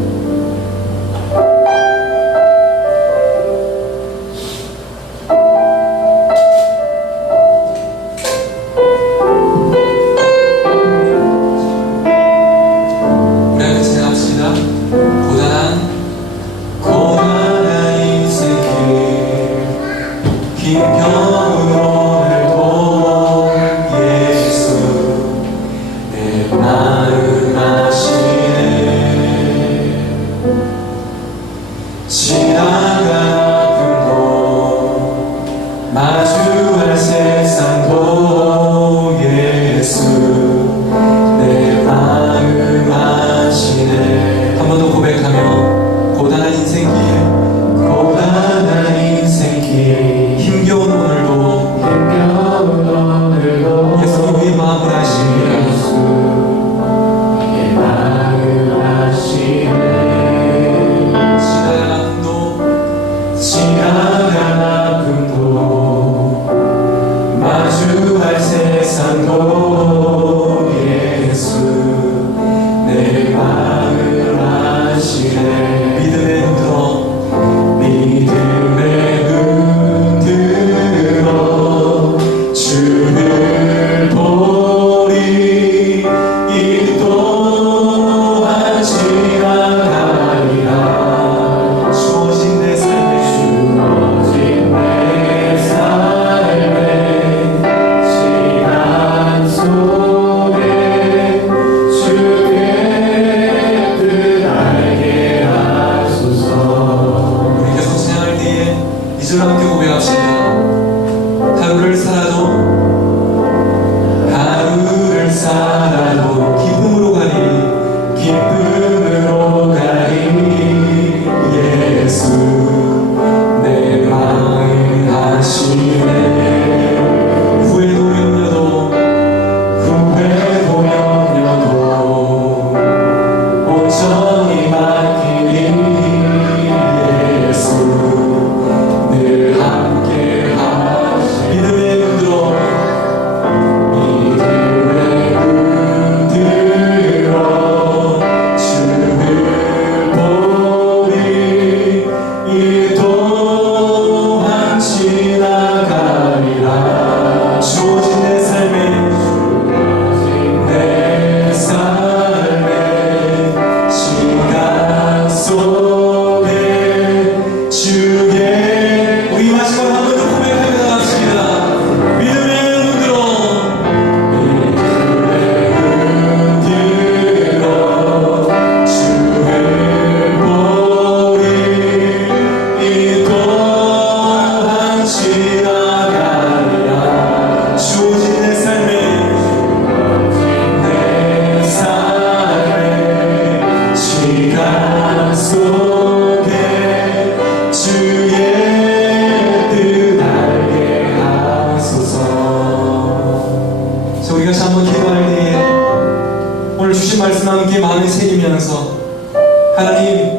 하나님,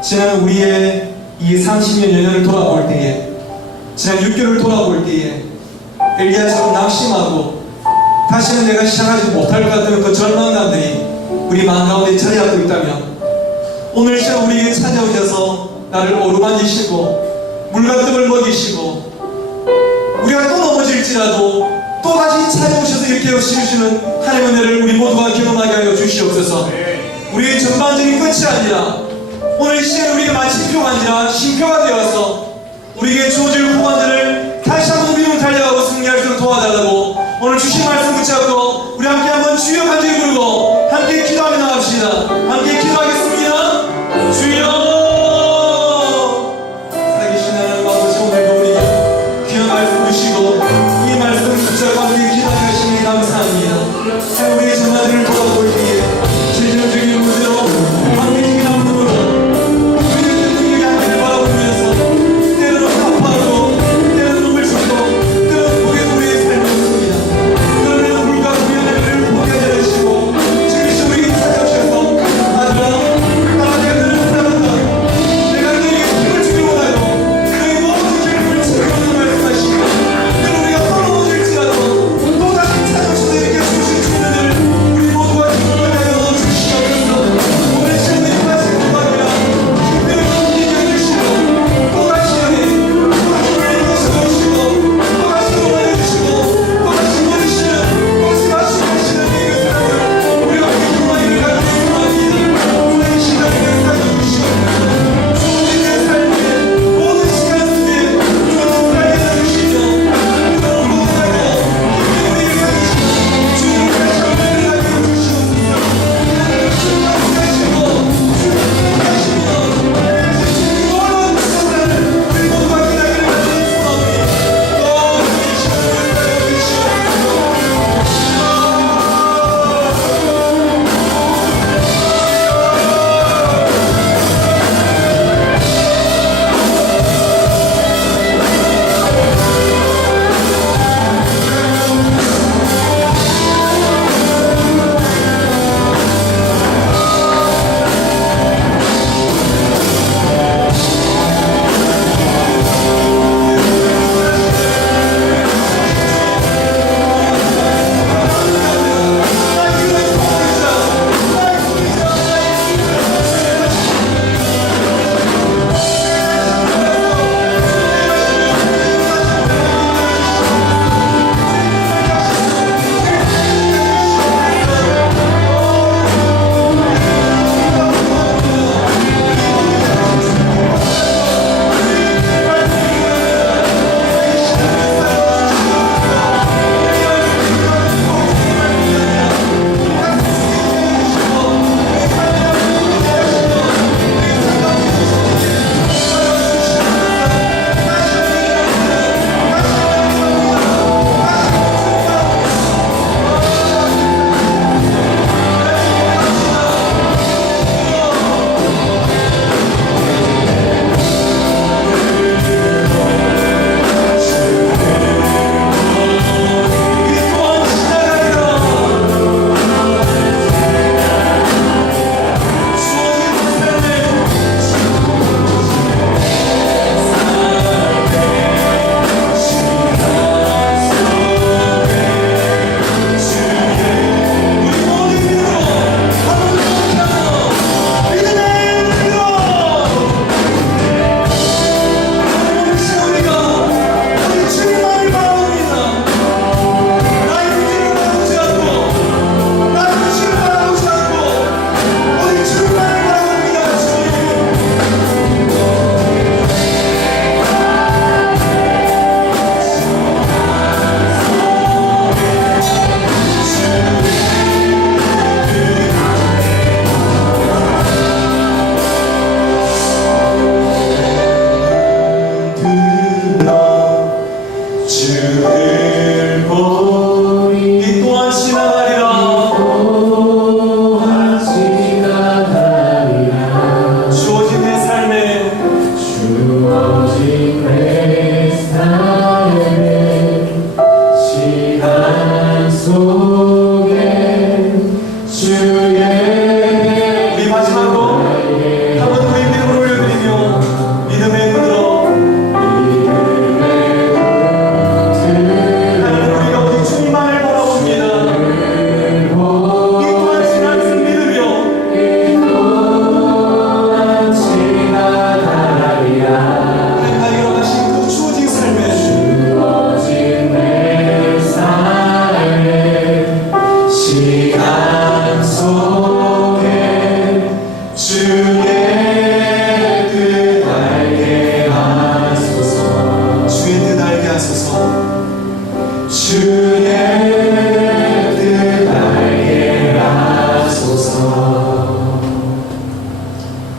지난 우리의 이 30년 연연을 돌아볼 때에, 지난 6개월을 돌아볼 때에 엘리야처럼 낙심하고 다시는 내가 시작하지 못할 것 같은 그 절망감들이 우리 마음 가운데 자리하고 있다면 오늘 시간 우리에게 찾아오셔서 나를 어루만지시고 물과 뜸을 먹이시고 우리가 또 넘어질지라도 또 다시 찾아오셔서 이렇게 해주시는 하나님의 은혜를 우리 모두가 경험하게 하여 주시옵소서. 우리의 전반적인 끝이 아니라 오늘 이 시간 우리가 마침표가 아니라 쉼표가 되어서 우리에게 주어질 후반전을 다시 한번 우리는 달려가고 승리할 수 있도록 도와달라고 오늘 주신 말씀 붙잡고 우리 함께 한번 주여 간절히 부르고 함께 기도하며 나갑시다. 함께 기도하겠습니다. 주여, 살아계신 하나님 아버지, 오늘도 우리에게 귀한 말씀 주시고 이 말씀 붙잡고 함께 기도하시니 감사합니다. 우리의 전반전을 돌아볼 때에 실질적인 문제로 함께 기도함으로 우리의 능력이 함께 바라보면서 때로는 아파하고 때로는 몸을 짚고 때로는 고개 우리의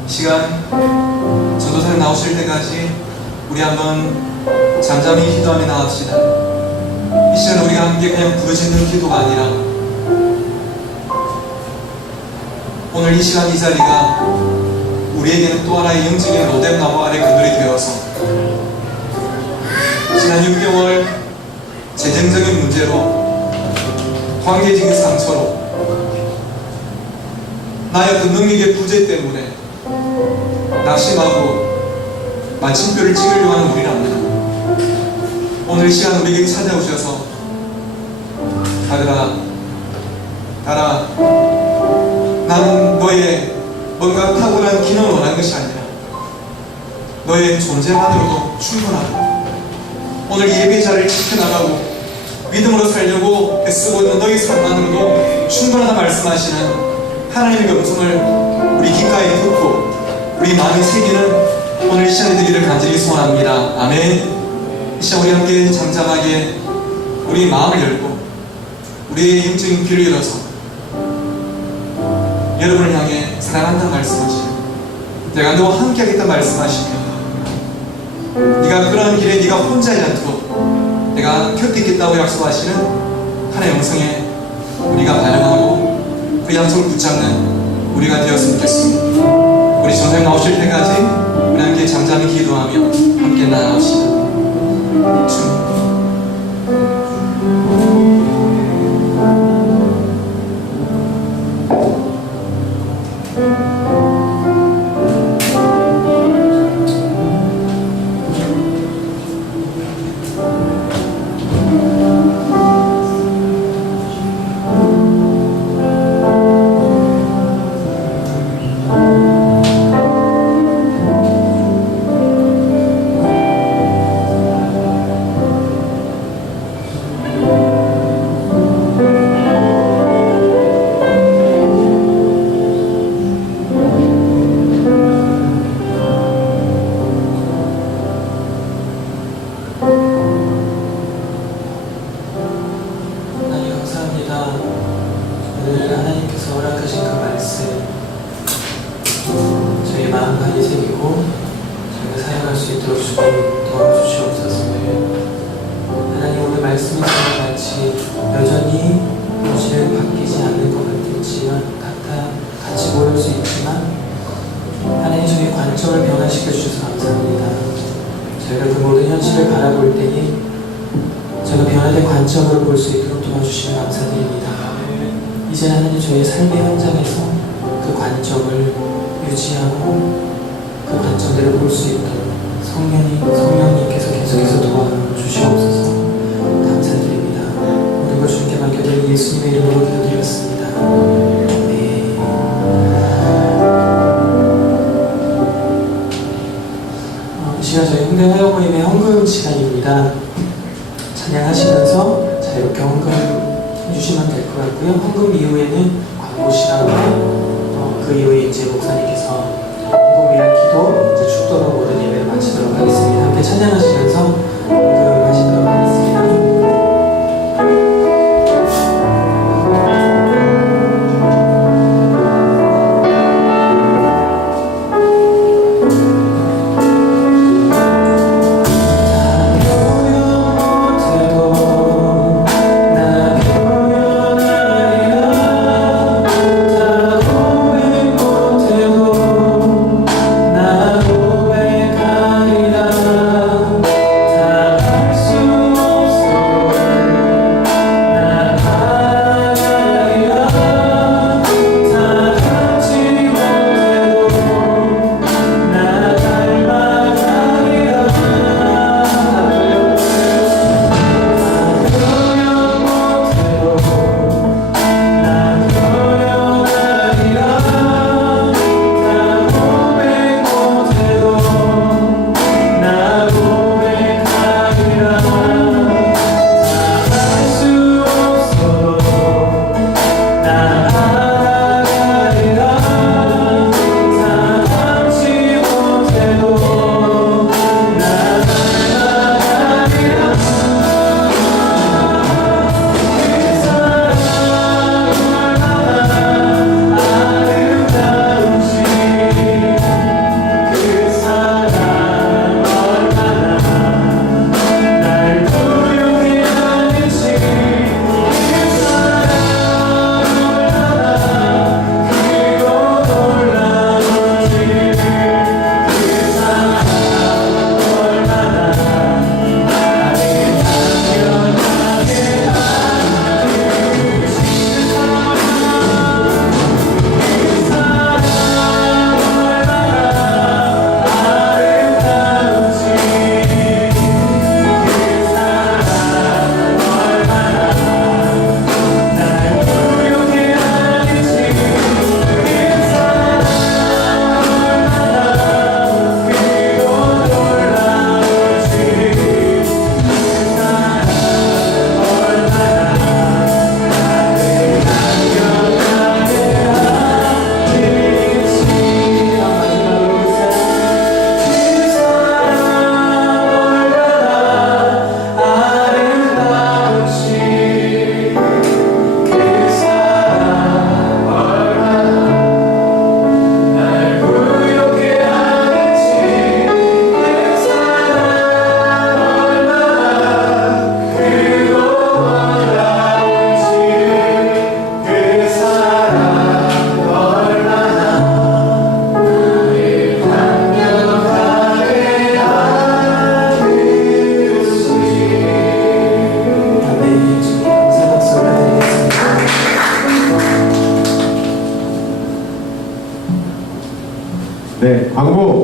시간 전도사님 나오실 때까지 우리 한번 잠잠히 기도하며 나갑시다. 이 시간 우리가 함께 그냥 부르짖는 기도가 아니라 오늘 이 시간 이 자리가 우리에게는 또 하나의 영적인 로뎀나무 아래 그늘이 되어서 지난 6개월 재정적인 문제로 관계적인 상처로 나의 어떤 능력의 부재 때문에 낙심하고 마침표를 찍으려고 하는 우리는 압니다. 오늘 이 시간 우리에게 찾아오셔서 아들아, 나라, 나는 너의 뭔가 탁월한 기능을 원하는 것이 아니라 너의 존재만으로도 충분하다. 오늘 예배 자리를 지켜나가고 믿음으로 살려고 애쓰고 있는 너의 삶만으로도 충분하다 말씀하시는 하나님의 음성을 우리 귓가에 듣고 우리 마음에 새기는 오늘 이 시간이 되기를 간절히 소원합니다. 아멘. 이 시간 우리 함께 잠잠하게 우리 마음을 열고 우리의 영적인 귀를 열어서 여러분을 향해 사랑한다는 말씀하시고 내가 너와 함께 하겠다 말씀하시며 네가 그러한 길에 네가 혼자이지 않도록 내가 곁에 있겠다고 약속하시는 하나님의 음성에 우리가 반응하고 그 약속을 붙잡는 우리가 되었으면 좋겠습니다. 우리 전사님 나오실 때까지 우리 함께 잠잠히 기도하며 함께 나아갑시다. 주님, 오늘 하나님께서 허락하신 그 말씀 저희 마음 간에 새기고 저희가 사용할 수 있도록 주님 도와주시옵소서. 하나님 오늘 말씀이 마치 여전히 현실은 바뀌지 않는 것 같았지만 같이 보일 수 있지만 하나님 저희 관점을 변화시켜 주셔서 감사합니다. 저희가 그 모든 현실을 바라볼 때니 저희가 변화된 관점으로 볼 수 있도록 도와주시면 감사드립니다. 이제 하나님 저희의 삶의 현장에서 그 관점을 유지하고 그 관점대로 볼 수 있도록 성령님께서 계속해서 도와주시옵소서. 감사드립니다. 모든 걸 주님께 맡겨드린 예수님의 이름으로 기도드렸습니다. 네. 이 시간 저희 홍대 화요모임의 헌금 시간입니다. 찬양하시면서 자유롭게 헌금 해주시면 될 것 같고요. 헌금 이후에는 광고 시간으로 그 이후에 이제 목사님께서 헌금 위한 기도, 이제 축도로 모든 예배를 마치도록 하겠습니다. 함께 찬양하시면서 헌금 하시도록 하겠습니다.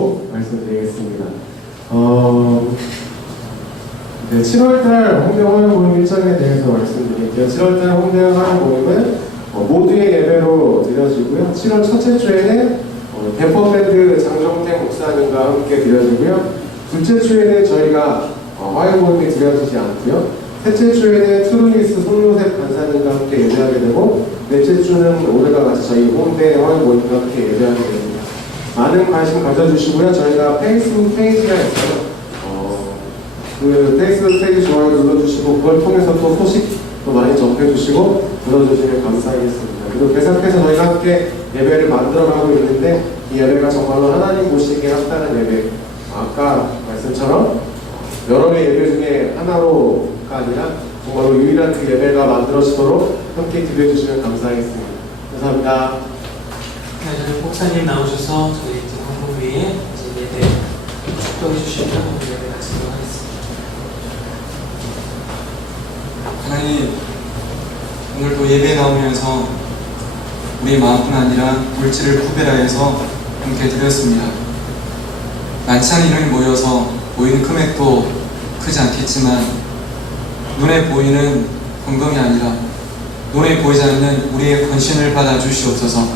가지고 말씀드리겠습니다. 네, 7월달 홍대 화요 모임 일정에 대해서 말씀드릴게요. 7월달 홍대 화요 모임은 모두의 예배로 드려지고요. 7월 첫째 주에는 대포밴드 장정택 목사님과 함께 드려지고요. 둘째 주에는 저희가 화요 모임이 드려지지 않고요. 셋째 주에는 트루니스 송요셉 간사님과 함께 예배하게 되고, 넷째 주는 올해와 같이 저희 홍대 화요 모임과 함께 예배하게 됩니다. 많은 관심 가져주시고요. 저희가 페이스북 페이지가 있어요. 그 페이스북 페이지 좋아요 눌러주시고, 그걸 통해서 또 소식도 많이 접해주시고 불러주시면 감사하겠습니다. 그리고 계속해서 저희가 함께 예배를 만들어가고 있는데, 이 예배가 정말로 하나님 보시기에 합당한 예배, 아까 말씀처럼 여러 개 예배 중에 하나로가 아니라 정말로 유일한 그 예배가 만들어지도록 함께 기도해주시면 감사하겠습니다. 감사합니다. 네, 저희 목사님 나오셔서 저희 이제 헌금 위에 이제 예배 축도해 주시면 예배 마치도록 하겠습니다. 하나님, 오늘도 예배에 나오면서 우리의 마음뿐 아니라 물질을 구별하여서 함께 드렸습니다. 많지 않은 인원이 모여서 보이는 금액도 크지 않겠지만, 눈에 보이는 헌금이 아니라 눈에 보이지 않는 우리의 헌신을 받아 주시옵소서.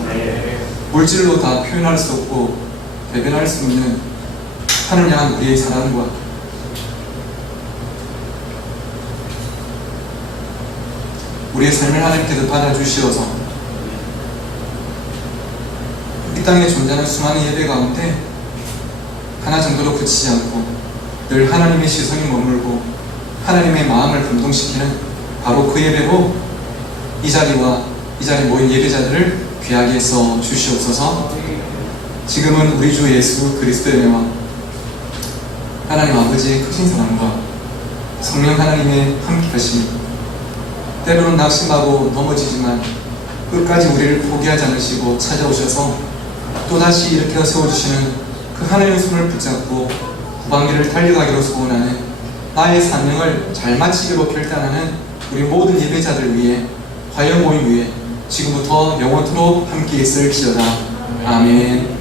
물질로 다 표현할 수 없고 대변할 수 없는 하늘 향한 우리의 사랑과 우리의 삶을 하나님께서 받아 주시어서 이 땅에 존재하는 수많은 예배 가운데 하나 정도로 그치지 않고 늘 하나님의 시선이 머물고 하나님의 마음을 감동시키는 바로 그 예배로 이 자리와 이 자리에 모인 예배자들을 귀하게 써 주시옵소서. 지금은 우리 주 예수 그리스도의 은혜와 하나님 아버지의 크신 사랑과 성령 하나님의 함께하심이 때로는 낙심하고 넘어지지만 끝까지 우리를 포기하지 않으시고 찾아오셔서 또다시 일으켜 세워주시는 그 하나님의 손을 붙잡고 후반기를 달려가기로 소원하는 나의 사명을 잘 마치기로 결단하는 우리 모든 예배자들 위해 화요 모임 위에 지금부터 영원토록 함께 있을지어다. 아멘.